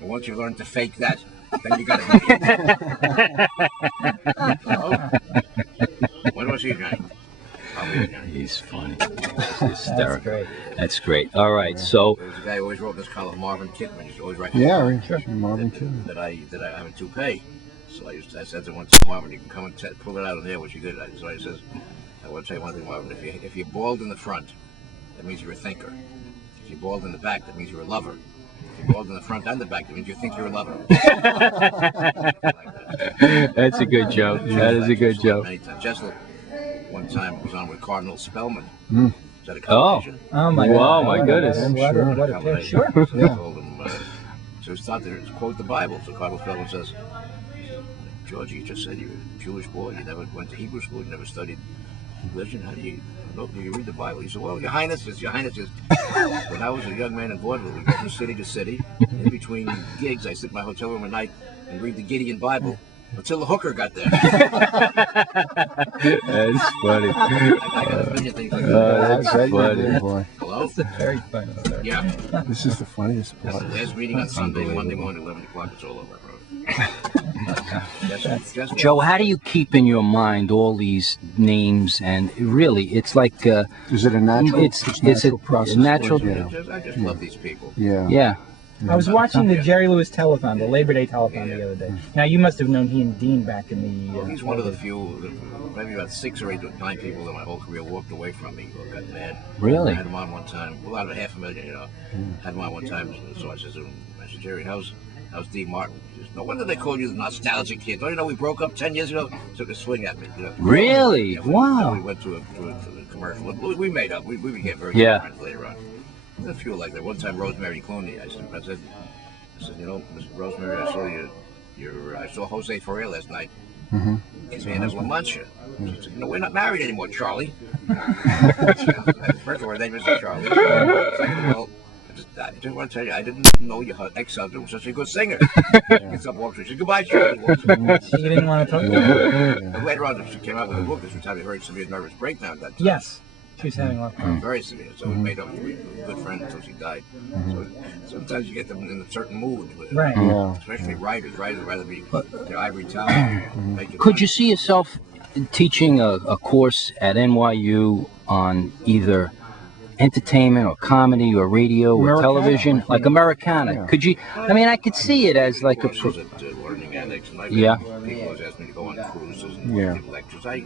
And once you learn to fake that, then you got to be. When was he, Johnny? He's funny. He's hysterical. That's great. All right, so. There was a guy who always wrote this column, Marvin Kidman. He used to always write. Yeah, sure. Marvin Kidman. That I have a toupee. So I said to one Marvin, you can come and pull it out of there, which you did. So he says, I want to tell you one thing, Marvin. If you're bald in the front, that means you're a thinker. If you're bald in the back, that means you're a lover. If you're bald in the front and the back, that means you think you're a lover. That's a good joke. That is a good joke. Jessel, one time, was on with Cardinal Spellman. Mm. Is that a combination? Oh my Wow, God. my goodness. What a pitch. Sure. So I told him, so it's thought to quote the Bible. So Cardinal Spellman says, George, you just said you're a Jewish boy. You never went to Hebrew school. You never studied religion. How do you read the Bible? He said, well, Your Highness is, when I was a young man in vaudeville, we go from city to city. In between gigs, I sit in my hotel room at night and read the Gideon Bible until the hooker got there. That's funny. I got a million things like that. That's funny. Boy. Hello? Very funny. Yeah. This is the funniest That's part. the last meeting on Sunday, Monday morning, 11 o'clock, it's all over, bro. Just Joe, how do you keep in your mind all these names? And really, it's like Is it a natural? it's a process. natural. Yeah. I just love these people. Yeah. Yeah. I was watching the Jerry Lewis telethon, the Labor Day telethon the other day. Now, you must have known he and Dean back in the... Well, he's one of the few, maybe about 6 or 8 or 9 people in my whole career walked away from me or got mad. Really? I had him on one time, well, out of 500,000, you know. Had him on one time, so I said to him, Jerry, how's Dean Martin? He says, no wonder they call you the nostalgic kid. Don't you know we broke up 10 years ago? Took a swing at me. You know? Really? Yeah, Wow. We went to a commercial. We made up. We became very Yeah. good friends later on. There's a few like that. One time, Rosemary Clooney, I said, you know, Miss Rosemary, I saw Jose Ferrer last night. Mm-hmm. His man has La Mancha. She said, no, we're not married anymore, Charlie. First of all, her name isn't Charlie. Second of all, I just want to tell you, I didn't know your ex-husband was such a good singer. Gets up, walks through, she said, goodbye, Charlie. She didn't want to talk to him? But later on, she came out with a book. This was time we heard severe nervous breakdown that time. Yes. She was having a lot of fun. Very severe. So we made up. We were good friends until she died. So sometimes you get them in a certain mood. Right. Yeah. Especially writers. Writers rather be their ivory tower. Could you see yourself teaching a course at NYU on either entertainment or comedy or radio or Americana. television, like Americana? Yeah. Could you? I mean, I could see it as like a. I was at Learning Annex, and Yeah. people always ask me to go on cruises and give lectures. I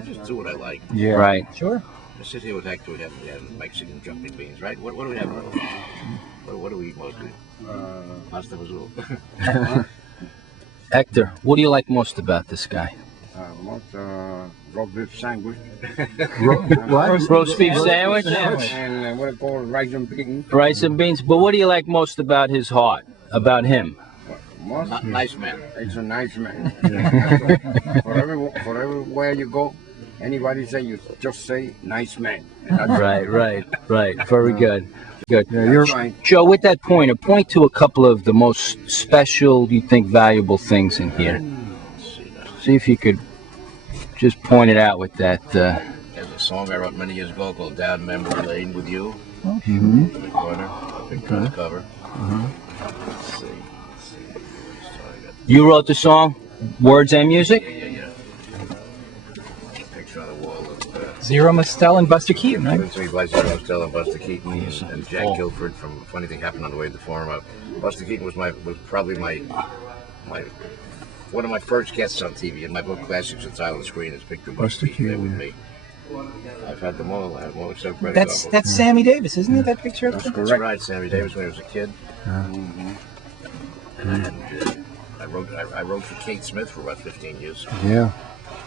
just do what I like. Yeah. Right. Sure. I sit here with Hector. We have Mexican jumping beans, right? What do we have? What do we eat mostly? Pasta Vazul. Hector, what do you like most about this guy? Roast beef sandwich. What? Roast beef sandwich? And what I call rice and beans. Rice and beans. But what do you like most about his heart? About him? Most, Nice man. it's a nice man. for everywhere you go, anybody say you just say nice man. And that's Right. Very good. Good. Yeah, you're fine. Joe, with that pointer, point to a couple of the most special, you think, valuable things in here. See if you could just point it out with that. There's a song I wrote many years ago called Down Memory Lane with You. Mm-hmm. In the corner. Big front cover. Let's see. You wrote the song, words and music? Yeah. Picture on the wall of Zero Mostel and Buster Keaton, right? Three by Zero Mostel and Buster Keaton and Jack Guilford from Funny Thing Happened on the Way to the Forum. Buster Keaton was probably one of my first guests on TV. In my book Classics and Silent Screen, it's picture Buster Keaton there with me. I've had them all. I have them all except Fred. That's Sammy Davis, isn't it? That picture up there? That's right, Sammy Davis when he was a kid. And I wrote for Kate Smith for about 15 years. Yeah.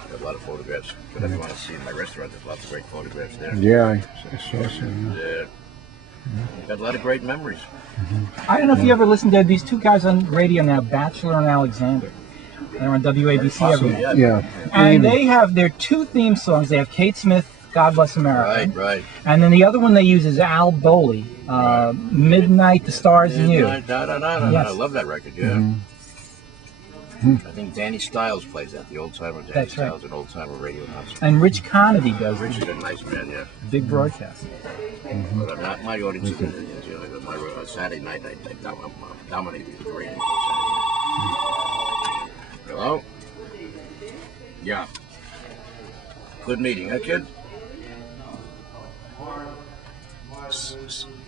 Got a lot of photographs. But if you want to see in my restaurant, there's lots of great photographs there. Yeah. I saw some. And, Got a lot of great memories. I don't know if you ever listened to these two guys on radio now, Batchelor and Alexander. They're on WABC every night. Yeah. And they have their two theme songs. They have Kate Smith, God Bless America. Right. And then the other one they use is Al Boley, Midnight, The Stars and You. Yes. I love that record, yeah. I think Danny Stiles plays that, the old-timer. Danny Stiles, an old-timer radio announcer. And Rich Conady does Rich is a nice man, yeah. big broadcast. But I'm not, my audience is Indians, you know, my Saturday night, I dominated the radio. Hello? Yeah. Good meeting, huh, kid?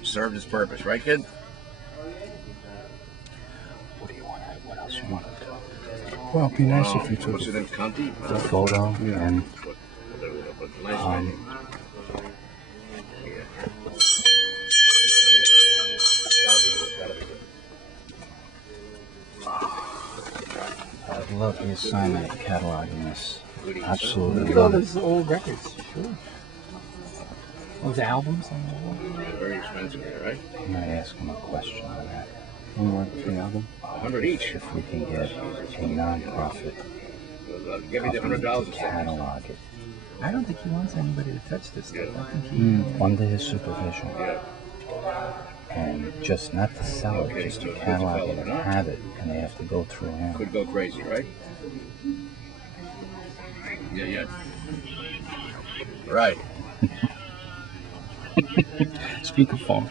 Served its purpose, right, kid? What do you want? What else you want? Well, it'd be nice if you took What's it in Conti? The photo and Nice man. I'd love the assignment of cataloging this. Absolutely Look at all love it. those old records. Sure. Those albums on the wall. Very expensive here, right? I'm going to ask him a question on that. We want 3 of them. 100 each. If we can get a non-profit Give me the company $100. to catalog it I don't think he wants anybody to touch this stuff. I think he. under his supervision, Yeah. and just not to sell it, just to catalog it and have it, and they have to go through him. Could go crazy, right? Yeah. Right. Speakerphone.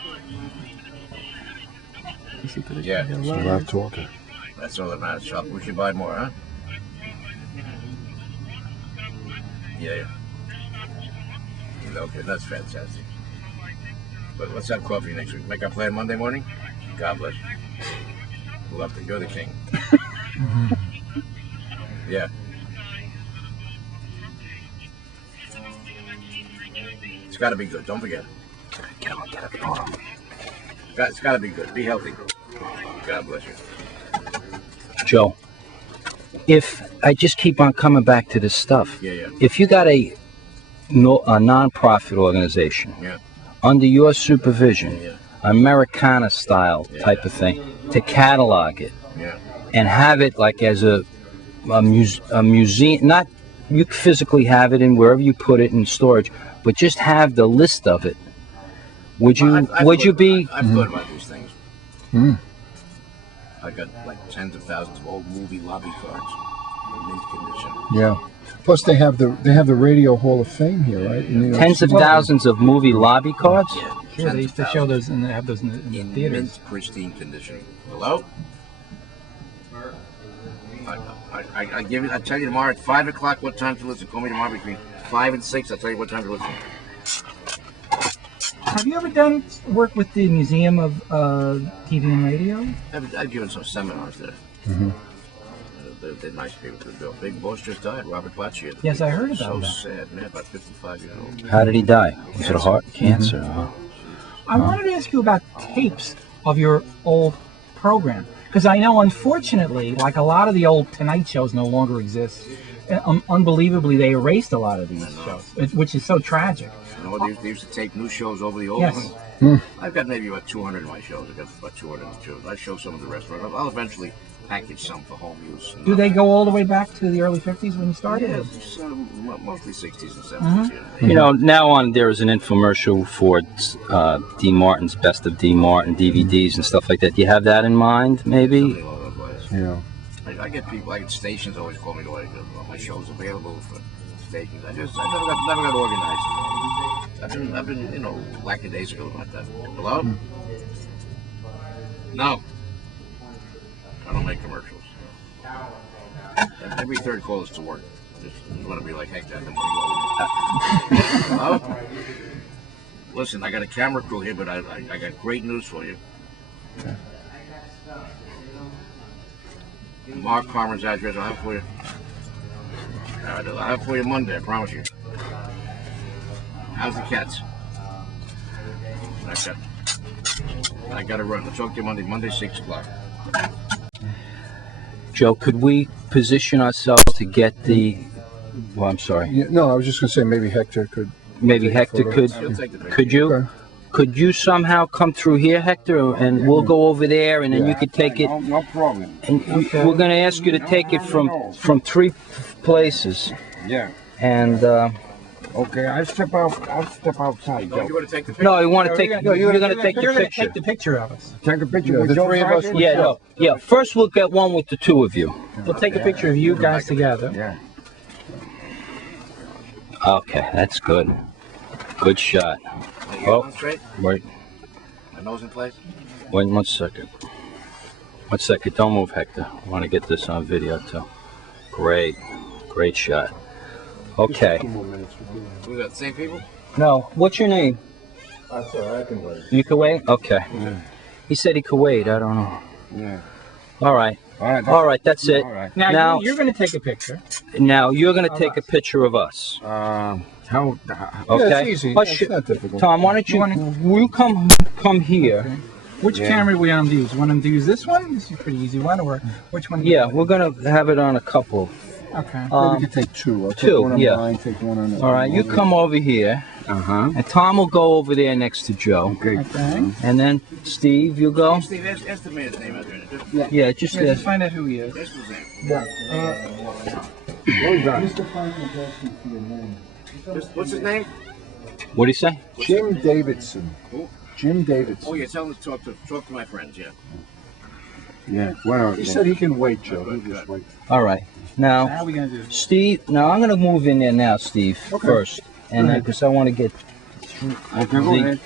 Yeah. So loud talking. That's all that matters. Shop. We should buy more, huh? Yeah. Okay, that's fantastic. But let's have coffee next week. Make our plan Monday morning? God bless you. Love to. You're the king. Yeah. It's got to be good. Don't forget. Get a photo. It's got to be good. Be healthy. God bless you. Joe, if I just keep on coming back to this stuff, Yeah. if you got a non-profit organization Yeah. under your supervision, Yeah. Americana style type of thing, to catalog it Yeah. and have it like as a museum, not you physically have it in wherever you put it in storage, but just have the list of it. Would you I've be? I've thought about these things. Mm. I got like tens of thousands of old movie lobby cards in mint condition. Yeah. Plus, they have the Radio Hall of Fame here, right? In New York Tens of City. thousands of movie lobby cards? Yeah. Sure, they used to show those and have those in the In theaters. mint pristine condition. Hello? I give it. I tell you tomorrow at 5 o'clock what time to listen. Call me tomorrow between 5 and 6. I'll tell you what time to listen. Have you ever done work with the Museum of TV and Radio? I've given some seminars there. Mhm. They're nice people to do. Big boss just died, Robert Blatchier. Yes, I heard about So that. sad, man. About 55 years old. How did he die? Was it a heart cancer? Huh? I wanted to ask you about tapes of your old program. Because I know, unfortunately, like a lot of the old Tonight shows no longer exist. Unbelievably, they erased a lot of these shows, which is so tragic. You know, they used to tape new shows over the old Yes. ones. I've got maybe about 200 of my shows. I've got about 200 shows. I show some of the restaurants. I'll eventually package some for home use. Do they go all the way back to the early 50s when you started? Yeah, it's, mostly 60s and 70s. You know, now on there is an infomercial for D. Martin's Best of D. Martin DVDs and stuff like that. Do you have that in mind, maybe? Something along those lines. Yeah. I get people, I get stations always call me, like, my show's available for stations. I never got organized. I've been, you know, lackadaisical about that. Hello? No. I don't make commercials. Every third call is to work. Just want to be like, heck, that. Hello? Listen, I got a camera crew here, but I got great news for you. Mark Palmer's address, I'll have for you. I'll have for you Monday, I promise you. How's the cats? I got to run. I'll talk to you Monday 6 o'clock. Joe, could we position ourselves to get the... Well, I'm sorry. Yeah, no, I was just going to say maybe Hector could. Maybe Hector could... He'll take the picture. Could you? Okay. Could you somehow come through here, Hector, and we'll go over there, and then you could take it. No problem. And we're going to ask you to take it from 3 places. Yeah. And Okay, I'll step outside, Joe. You want to take the picture? no, you want to take. No, You're going to take the You're gonna picture. take the picture of us. Take a picture Yeah, with the Joe. three of us Franklin? would- Yeah, no, yeah. First, we'll get one with the 2 of you. We'll take a picture of you guys together. Yeah. Okay, that's good. Good shot. You got one straight? Wait, My nose in place? wait 1 second. 1 second. Don't move, Hector. I want to get this on video too. Great, great shot. Okay. We got the same people? No, what's your name? That's all right, I can wait. You can wait? Okay. He said he could wait. I don't know. Yeah. All right. All right. That's it. All right. Now, Now- you're going to take a picture. Now you're going to take a picture of us. How? Okay. Yeah, it's easy. Let's It's not difficult. Tom, why don't you? You come here. Which camera we want to use? Want to use this one? This is a pretty easy one, or which one? Yeah, we're going to have it on a couple. Okay. Yeah, we could take 2. I'll take 2, one on yeah. mine, take one on the All right, you come over here, Uh-huh. and Tom will go over there next to Joe, Okay. Okay. and then Steve, you go. Steve, ask the man's name out there. Just Yeah, just Yeah, just find out who he is. ask his name. Mr. Franklin's asking for your name. What's his name? What do you say? Jim Davidson. Who? Jim Davidson. Oh, yeah, tell him to talk to my friends, yeah. Yeah. Well, He said he can wait, Joe. He'll just wait. All right. Now, How are we going to do this? Steve. Now I'm going to move in there now, Steve, first, and because I want to get. okay, go ahead.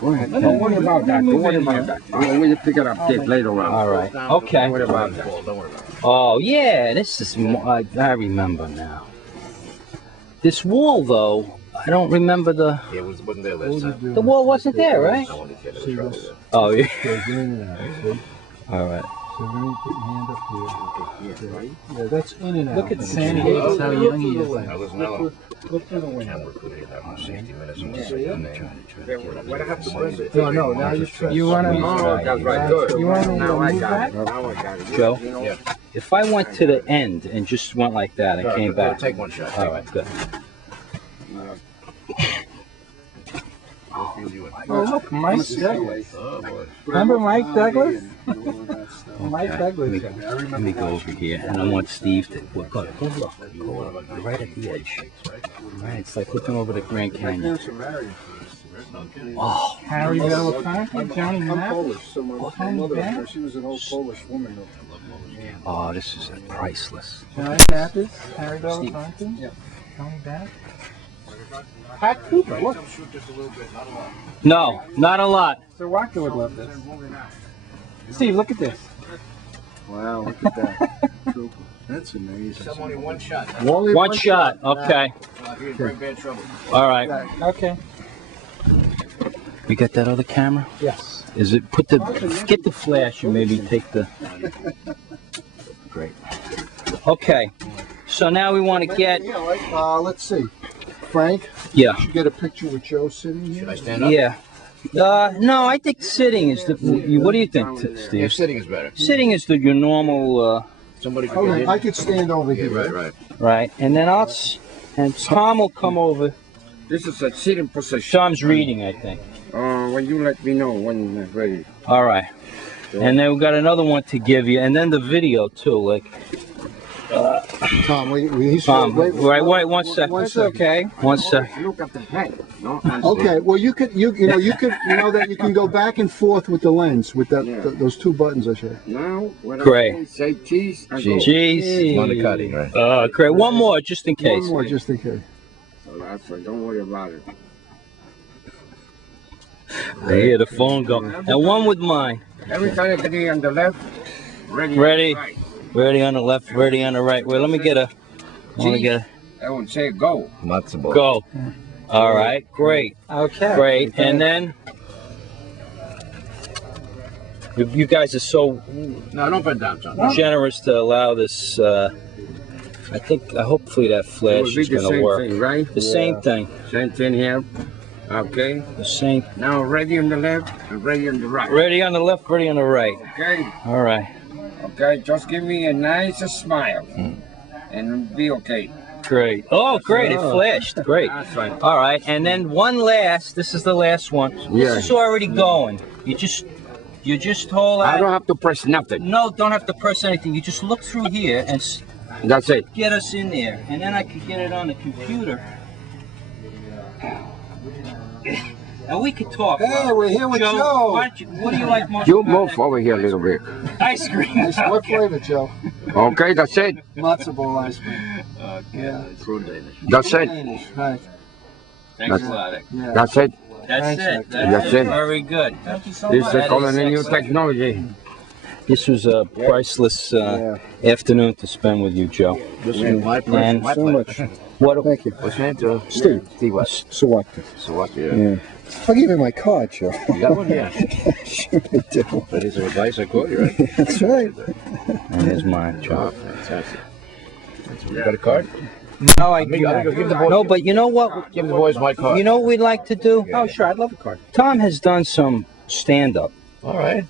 Go ahead. Don't worry about that. Don't worry about that. We'll pick it up later on. All right. Okay. Don't worry about that. Don't worry about it. Oh yeah, this is. I remember now. This wall, though, I don't remember the. Yeah, it wasn't there last time. The wall wasn't there, right? I wanted to get in trouble there. Oh yeah. Goes in and out, see? All right. So then you put your hand up here. Yeah, that's in and out. Look at Sandy Davis, how young he is. Now, listen, now, Look through the window. camera could hit about 60 minutes and we'll say your name. What happened? No, now you try. You want to? Oh, that's right. Good. You want to Now I move got that? it. Now I got it. Joe, Yeah. if I went to the end and just went like that and came back. Take one shot. All right, good. We'll feel you in. Oh, look, Mike Douglas. Oh, boy. Remember Mike Douglas? Mike Okay. Douglas. Let me go over here, and I want Steve to go look. Go right at the edge. Right, it's like looking over the Grand Canyon. Oh, Harry Belafonte, Johnny I'm Mapp. Polish, so my Tony mother, Bennett? she was an old Polish woman. oh, this is priceless. Johnny Mathis, Harry Belafonte. Yeah. Tony Bennett. Pat Cooper, look. No, not a lot. Serwatka would love this. Steve, look at this. Wow, look at that. That's amazing. Only one shot. One shot. Okay. You're in bad trouble. All right. Okay. You got that other camera? Yes. Is it get the flash and maybe take the. Great. Okay. So now we want to get. Yeah, let's see. Frank, Yeah. you get a picture with Joe sitting here? Should I stand up? Yeah. No, I think sitting is the. What do you think, Yeah, Steve? sitting is better. Sitting is your normal. Somebody could Oh, get in. I could stand over Yeah, here. right. Right, and then and Tom will come over. This is a sitting position. Tom's reading, I think. When you let me know when it's ready. All right, and then we've got another one to give you, and then the video too. Like Tom, he's Tom, wait, wait, 1 second. One That's second. okay. 1 sec. Look at the head. No, Okay, well you could you know that you can go back and forth with the lens with that Yeah. those 2 buttons I showed. Now, when Great. I say cheese, I go. Jeez. Monicati, right? Great. One more, just in case. One more just in case. So that's right. Don't worry about it. I hear the phone go. And one with mine. Every time I get in on the left, ready. Ready. Right. Ready on the left, ready on the right. Wait, let me get a. I want to get I won't say go. Matzo a. ball. Go. All right. Great. Okay. Great. And then. You guys are so No, don't put it down, John. generous to allow this. I think. Hopefully that It flash will be is the going to same work. thing, right? The same thing. Same thing here. Okay. The same. Now ready on the left and ready on the right. Ready on the left, ready on the right. Okay. All right. Okay. Just give me a nice smile, and be okay. great. Oh, great. It flashed. Great. All right. And then one last. This is the last one. Yeah. This is already going. You just hold I out. don't have to press nothing. No, don't have to press anything. You just look through here and That's it. get us in there. And then I can get it on the computer. And we could talk. Hey, we're here with Joe. What do you like most? You about move it? over here a little bit. Ice cream. What flavor, Joe? Okay, that's it. Matzo ball ice cream. That's it. Danish, right. Thanks a lot. Yeah. That's it. That's it. That's it. Very good. Thank you so This much. is That calling is a new excellent. technology. This was a priceless afternoon to spend with you, Joe. This is my And my So much. what? Thank you. What's your name, Joe? Steve. Steve what? Serwatka. So what? Yeah. Yeah. I'll give you my card, Joe. You got one? Yeah. Sure I do. That is some advice I called you, right? That's right. And here's mine, Oh, Joe. fantastic. You got a card? No, I do not. Give the boys, No, but you know what? give the boys my card. You know what we'd like to do? Oh, sure, I'd love a card. Tom has done some stand-up All right.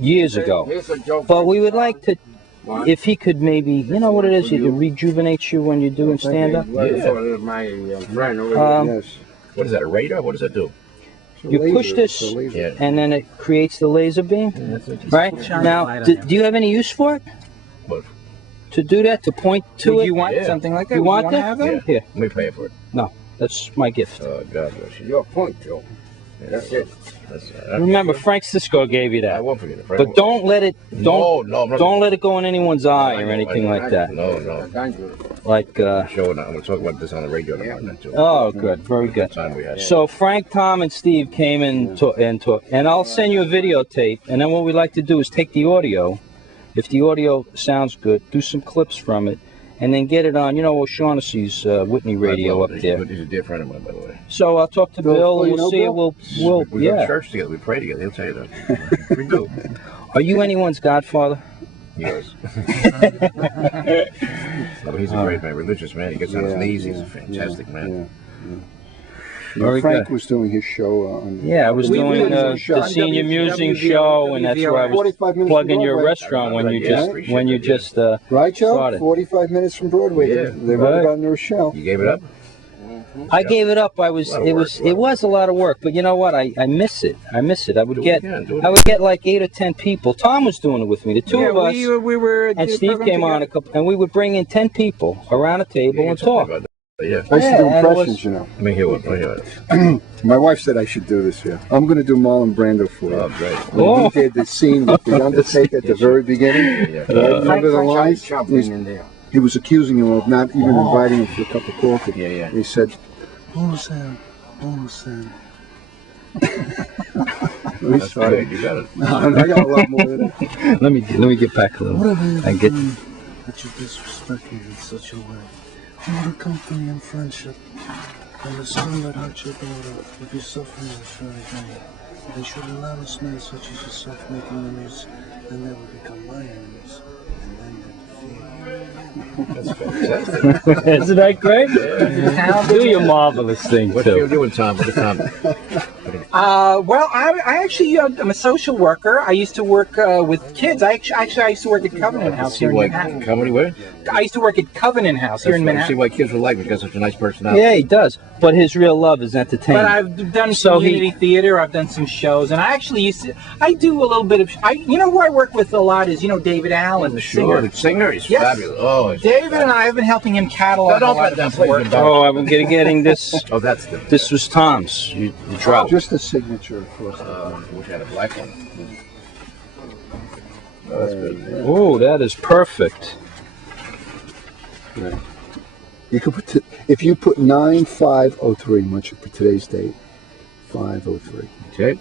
years ago, Here's a joke. but we would like to, if he could maybe, you know what it is, it rejuvenates you when you're doing stand-up. For my friend over Um, Yes. What is that, a radar? What does that do? It's a You laser, push this, it's a laser. Yeah. and then it creates the laser beam, right? Now, do you have any use for it? What? To do that, to point to Would it? you want Yeah. something like that? You Would want wanna that? have that? Yeah. Here, Let me pay for it. no, that's my gift. Oh, God bless you. Your point, Joe. That's it. That's, Remember, Frank Sisco gave you I that. won't forget it. But don't let it, No, no, I'm not. don't let it go in anyone's eye or I know, anything I know. like that. No, no. Thank you. Like, Show it. I'm going to talk about this on the radio tomorrow night, too. oh, good, very good. Time we had. So Frank, Tom, and Steve came in and I'll send you a videotape. And then what we like to do is take the audio. If the audio sounds good, do some clips from it, and then get it on, O'Shaughnessy's Whitney radio up there. He's a dear friend of mine, by the way. So I'll talk to Bill, and we'll see it. We'll We go to yeah. church together. We pray together. He'll tell you that. We do. Are you anyone's godfather? Yes. No, he's a great man, religious man. He gets on his knees. He's a fantastic man. Very Frank good. was doing his show on. Yeah, I was doing the senior musing show, and that's where I was 45 minutes plugging from your Broadway. restaurant when you Yeah, just Right, Joe? started. 45 minutes from Broadway. Yeah. They wrote about their show. You gave it up? I gave it up. It was a lot of work, but you know what? I miss it. I miss it. I would Do it get again, do it I would get like 8 or 10 people. Tom was doing it with me. The two of us we were. and Steve came on a couple, and we would bring in 10 people around a table and talk. About that. Yeah. I used to do Yeah, and it was- impressions, you know. Let me hear one. Let me hear it. My wife said I should do this here. I'm going to do Marlon Brando for you. Oh, great. When he did the scene with the Undertaker at the very beginning, Yeah. remember the lines? Chopping in there. He was accusing him of not even inviting him for a cup of coffee. Yeah, yeah. He said, "Oh, Sam, oh, Sam." That's good. You got it. I got a lot more than that. Let me get back a little. I get. That you disrespect me in such a way. You want to come to me in friendship, and the son that hurt your daughter, if you suffer this very thing, they should allow us men such as yourself make enemies, and they will become my enemies, and then That's fantastic. Isn't that great? Do your marvelous thing What you too. doing, Tom? What Tom? Well, I actually I'm a social worker. I used to work with kids. I used to work at Covenant House See here in why Manhattan. comedy where? I used to work at Covenant House here in See Manhattan. why kids will like him. He's got such a nice personality. Yeah, he does. But his real love is entertainment. But I've done So community theater. I've done some shows, and I actually I do a little bit of. You know who I work with a lot is David Allen, the Sure, singer. the singer is Yes. fabulous. Oh, it's David and I have been helping him catalog No, a lot don't of let his that work. play. Oh, I'm getting this. Oh, that's the. This was Tom's. You dropped. Just a signature, of course. Wish I had a black one. Oh, that's good. Oh, that is perfect. Right. You could put if you put 9503, much for today's date, 503. Okay.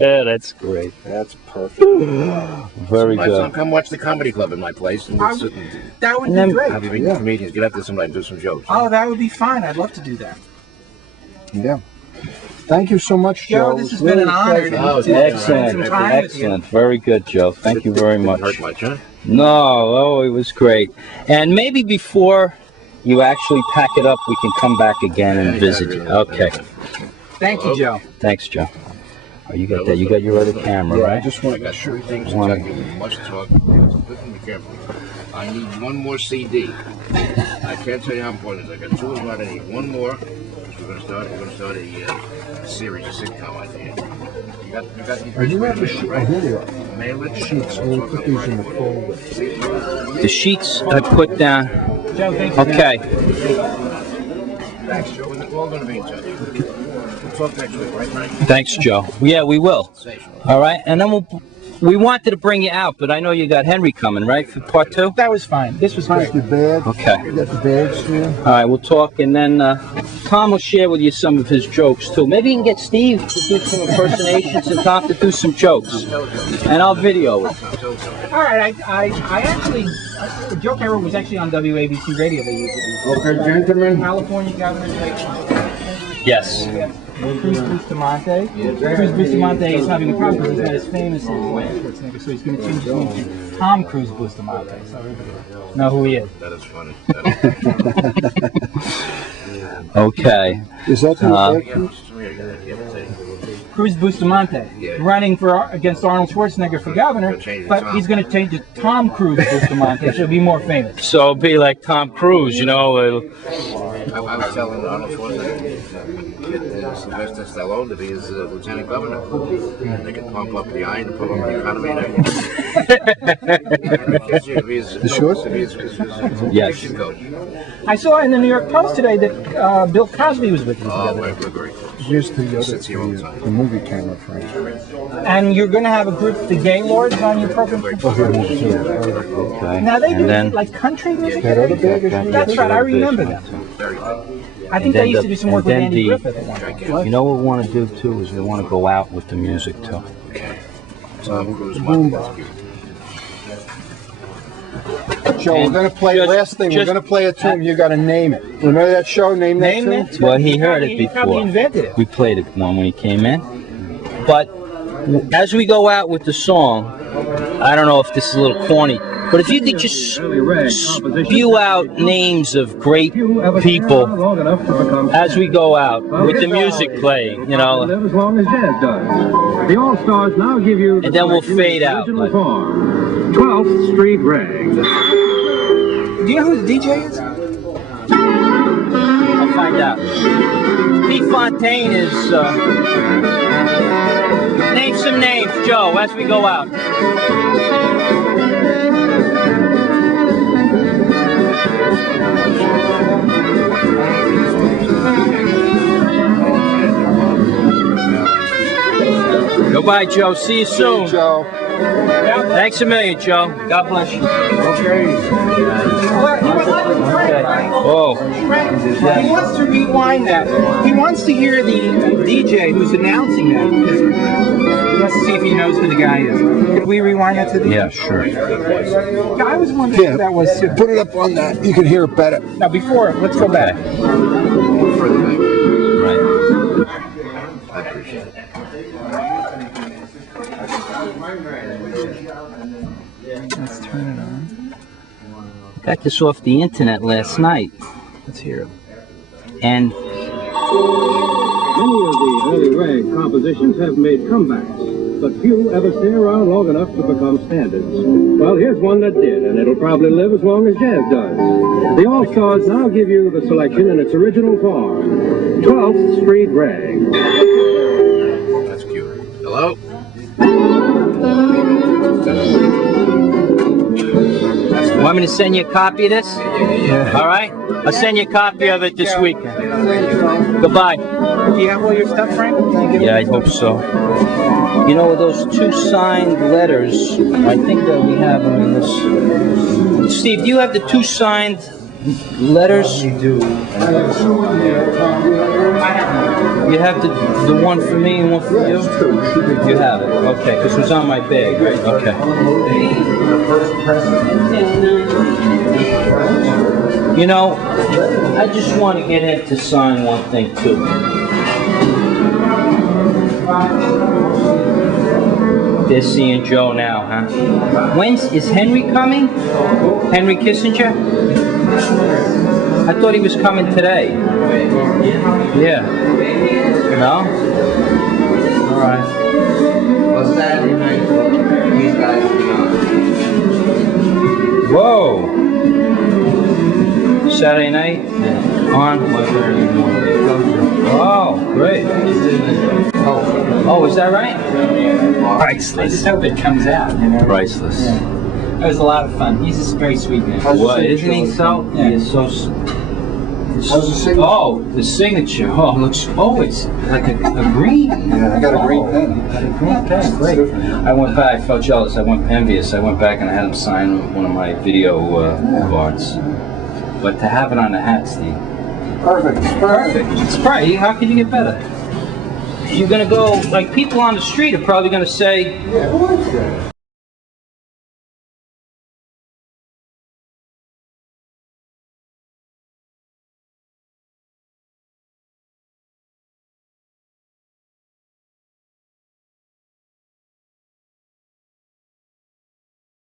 Yeah, that's great. That's perfect. Very My son, good. come watch the comedy club in my place and we'll sit and That would And be then- great. have you meet comedians. Get out there sometime and do some jokes. Oh, that would be fine. I'd love to do that. Yeah. Thank you so much, Joe, Joe. this It's has been really an a honor pleasure. to- Oh, to Excellent. spend some time with you. Excellent. Very good, Joe. Thank you very Didn't much. hurt much, huh? No, it was great. And maybe before you actually pack it up, we can come back again and visit you. Okay. Thank you, Joe. Thanks, Joe. Oh, you got that. You got your other camera, Yeah, I right? just I want got three things to One. tell you. We must talk. Listen, be careful. I need one more CD. I can't tell you how important it is. I got 2 of them. I need one more. We're going to start a series, a sitcom idea. You got these. Are you have the sheet? Oh, here they are. Mail it. Sheets. We'll put these in the folder. The sheets I put down. Joe, thank you. Okay. Thanks, Joe. We're all going to be in touch. We'll talk next week, right, Frank? Thanks, Joe. Yeah, we will. All right, and then we wanted to bring you out, but I know you got Henry coming, right, for part 2? That was fine. This was great. Your badge. Okay. You got the badge here. All right, we'll talk, and then Tom will share with you some of his jokes, too. Maybe you can get Steve to do some impersonations and Tom to do some jokes, and I'll video it. All right, I actually, the joke I wrote was actually on WABC radio. They use it. Okay, gentlemen. California Governor's Lake. Yes. Cruz Bustamante. Cruz Bustamante is having a problem because he's not as famous as Schwarzenegger, so he's going to change his name to Tom Cruise Bustamante. So everybody know who he is. That is funny. Okay. Is that the Cruz Bustamante running against Arnold Schwarzenegger for governor, but he's going to change it to Tom Cruise Bustamante, so he'll be more famous. So it'll be like Tom Cruise, you know. I was telling Arnold Schwarzenegger, get Sylvester Stallone to be his lieutenant governor. They can pump up the iron and pump up the economy. The shorts? Yes. I saw in the New York Post today that Bill Cosby was with you. Oh, we're great. Here's the other the movie camera frame. And you're going to have a group, the Gay Lords, on your program? Oh, here, Okay. Now they do then, like country music. That other bag is That's right, I remember that. I think they used to do some work with Andy Griffith at one point. you know what we want to do too is we want to go out with the music too. Tom Cruise. Joe, we're going to play, last thing, we're going to play a tune. You got to name it. Remember that show, Name That Tune? Well, he heard it He probably before. invented it. We played it when he came in. But as we go out with the song, I don't know if this is a little corny, but if you could just spew out names of great people as we go out with the music playing, you know. Live as long as jazz does. The All-Stars now give you And then we'll fade out. 12th Street Rag. Do you know who the DJ is? I'll find out. Pete Fontaine is, name some names, Joe, as we go out. Goodbye, Joe. See you soon. Joe. Thanks a million, Joe. God bless you. Okay. Oh. He wants to rewind that. He wants to hear the DJ who's announcing that. He wants to see if he knows who the guy is. Could we rewind that to the Yeah, sure. I was wondering if that was... Put it up on that. You can hear it better. Now, before, let's go back. Right. I appreciate it. Let's turn it on. Got this off the internet last night. Let's hear it. And Many of the early rag compositions have made comebacks, but few ever stay around long enough to become standards. Well, here's one that did, and it'll probably live as long as jazz does. The All-Stars now give you the selection in its original form. 12th Street Rag. That's cute. Hello? want me to send you a copy of this? Yeah. All right? I'll send you a copy of it this weekend. Goodbye. Do you have all your stuff, Frank? Yeah, I hope so. You know, those 2 signed letters, I think that we have them in this. Steve, do you have the 2 signed letters? You do. You have the one for me and one for you? You have it. Okay, because it was on my bag, right? Okay. You know, I just want to get him to sign one thing, too. They're seeing Joe now, huh? Is Henry coming? Henry Kissinger? I thought he was coming today. Yeah. No? All right. Well, Saturday night, these guys will be on. Whoa. Saturday night on. Oh, great. Oh, is that right? Priceless. I just hope it comes out. You know? Priceless. Yeah. It was a lot of fun. He's just a very sweet man. What, isn't he so? Yeah. He is so. How's the signature? Oh, the signature. Oh, it looks. Oh, it's like a green. Yeah, I got a green pen. A green pen, great. I went back. I felt jealous. I went envious. I went back and I had him sign one of my video cards. But to have it on the hat, Steve. Perfect. Perfect. It's right. How could you get better? You're gonna go like people on the street are probably gonna say, Yeah, who is that?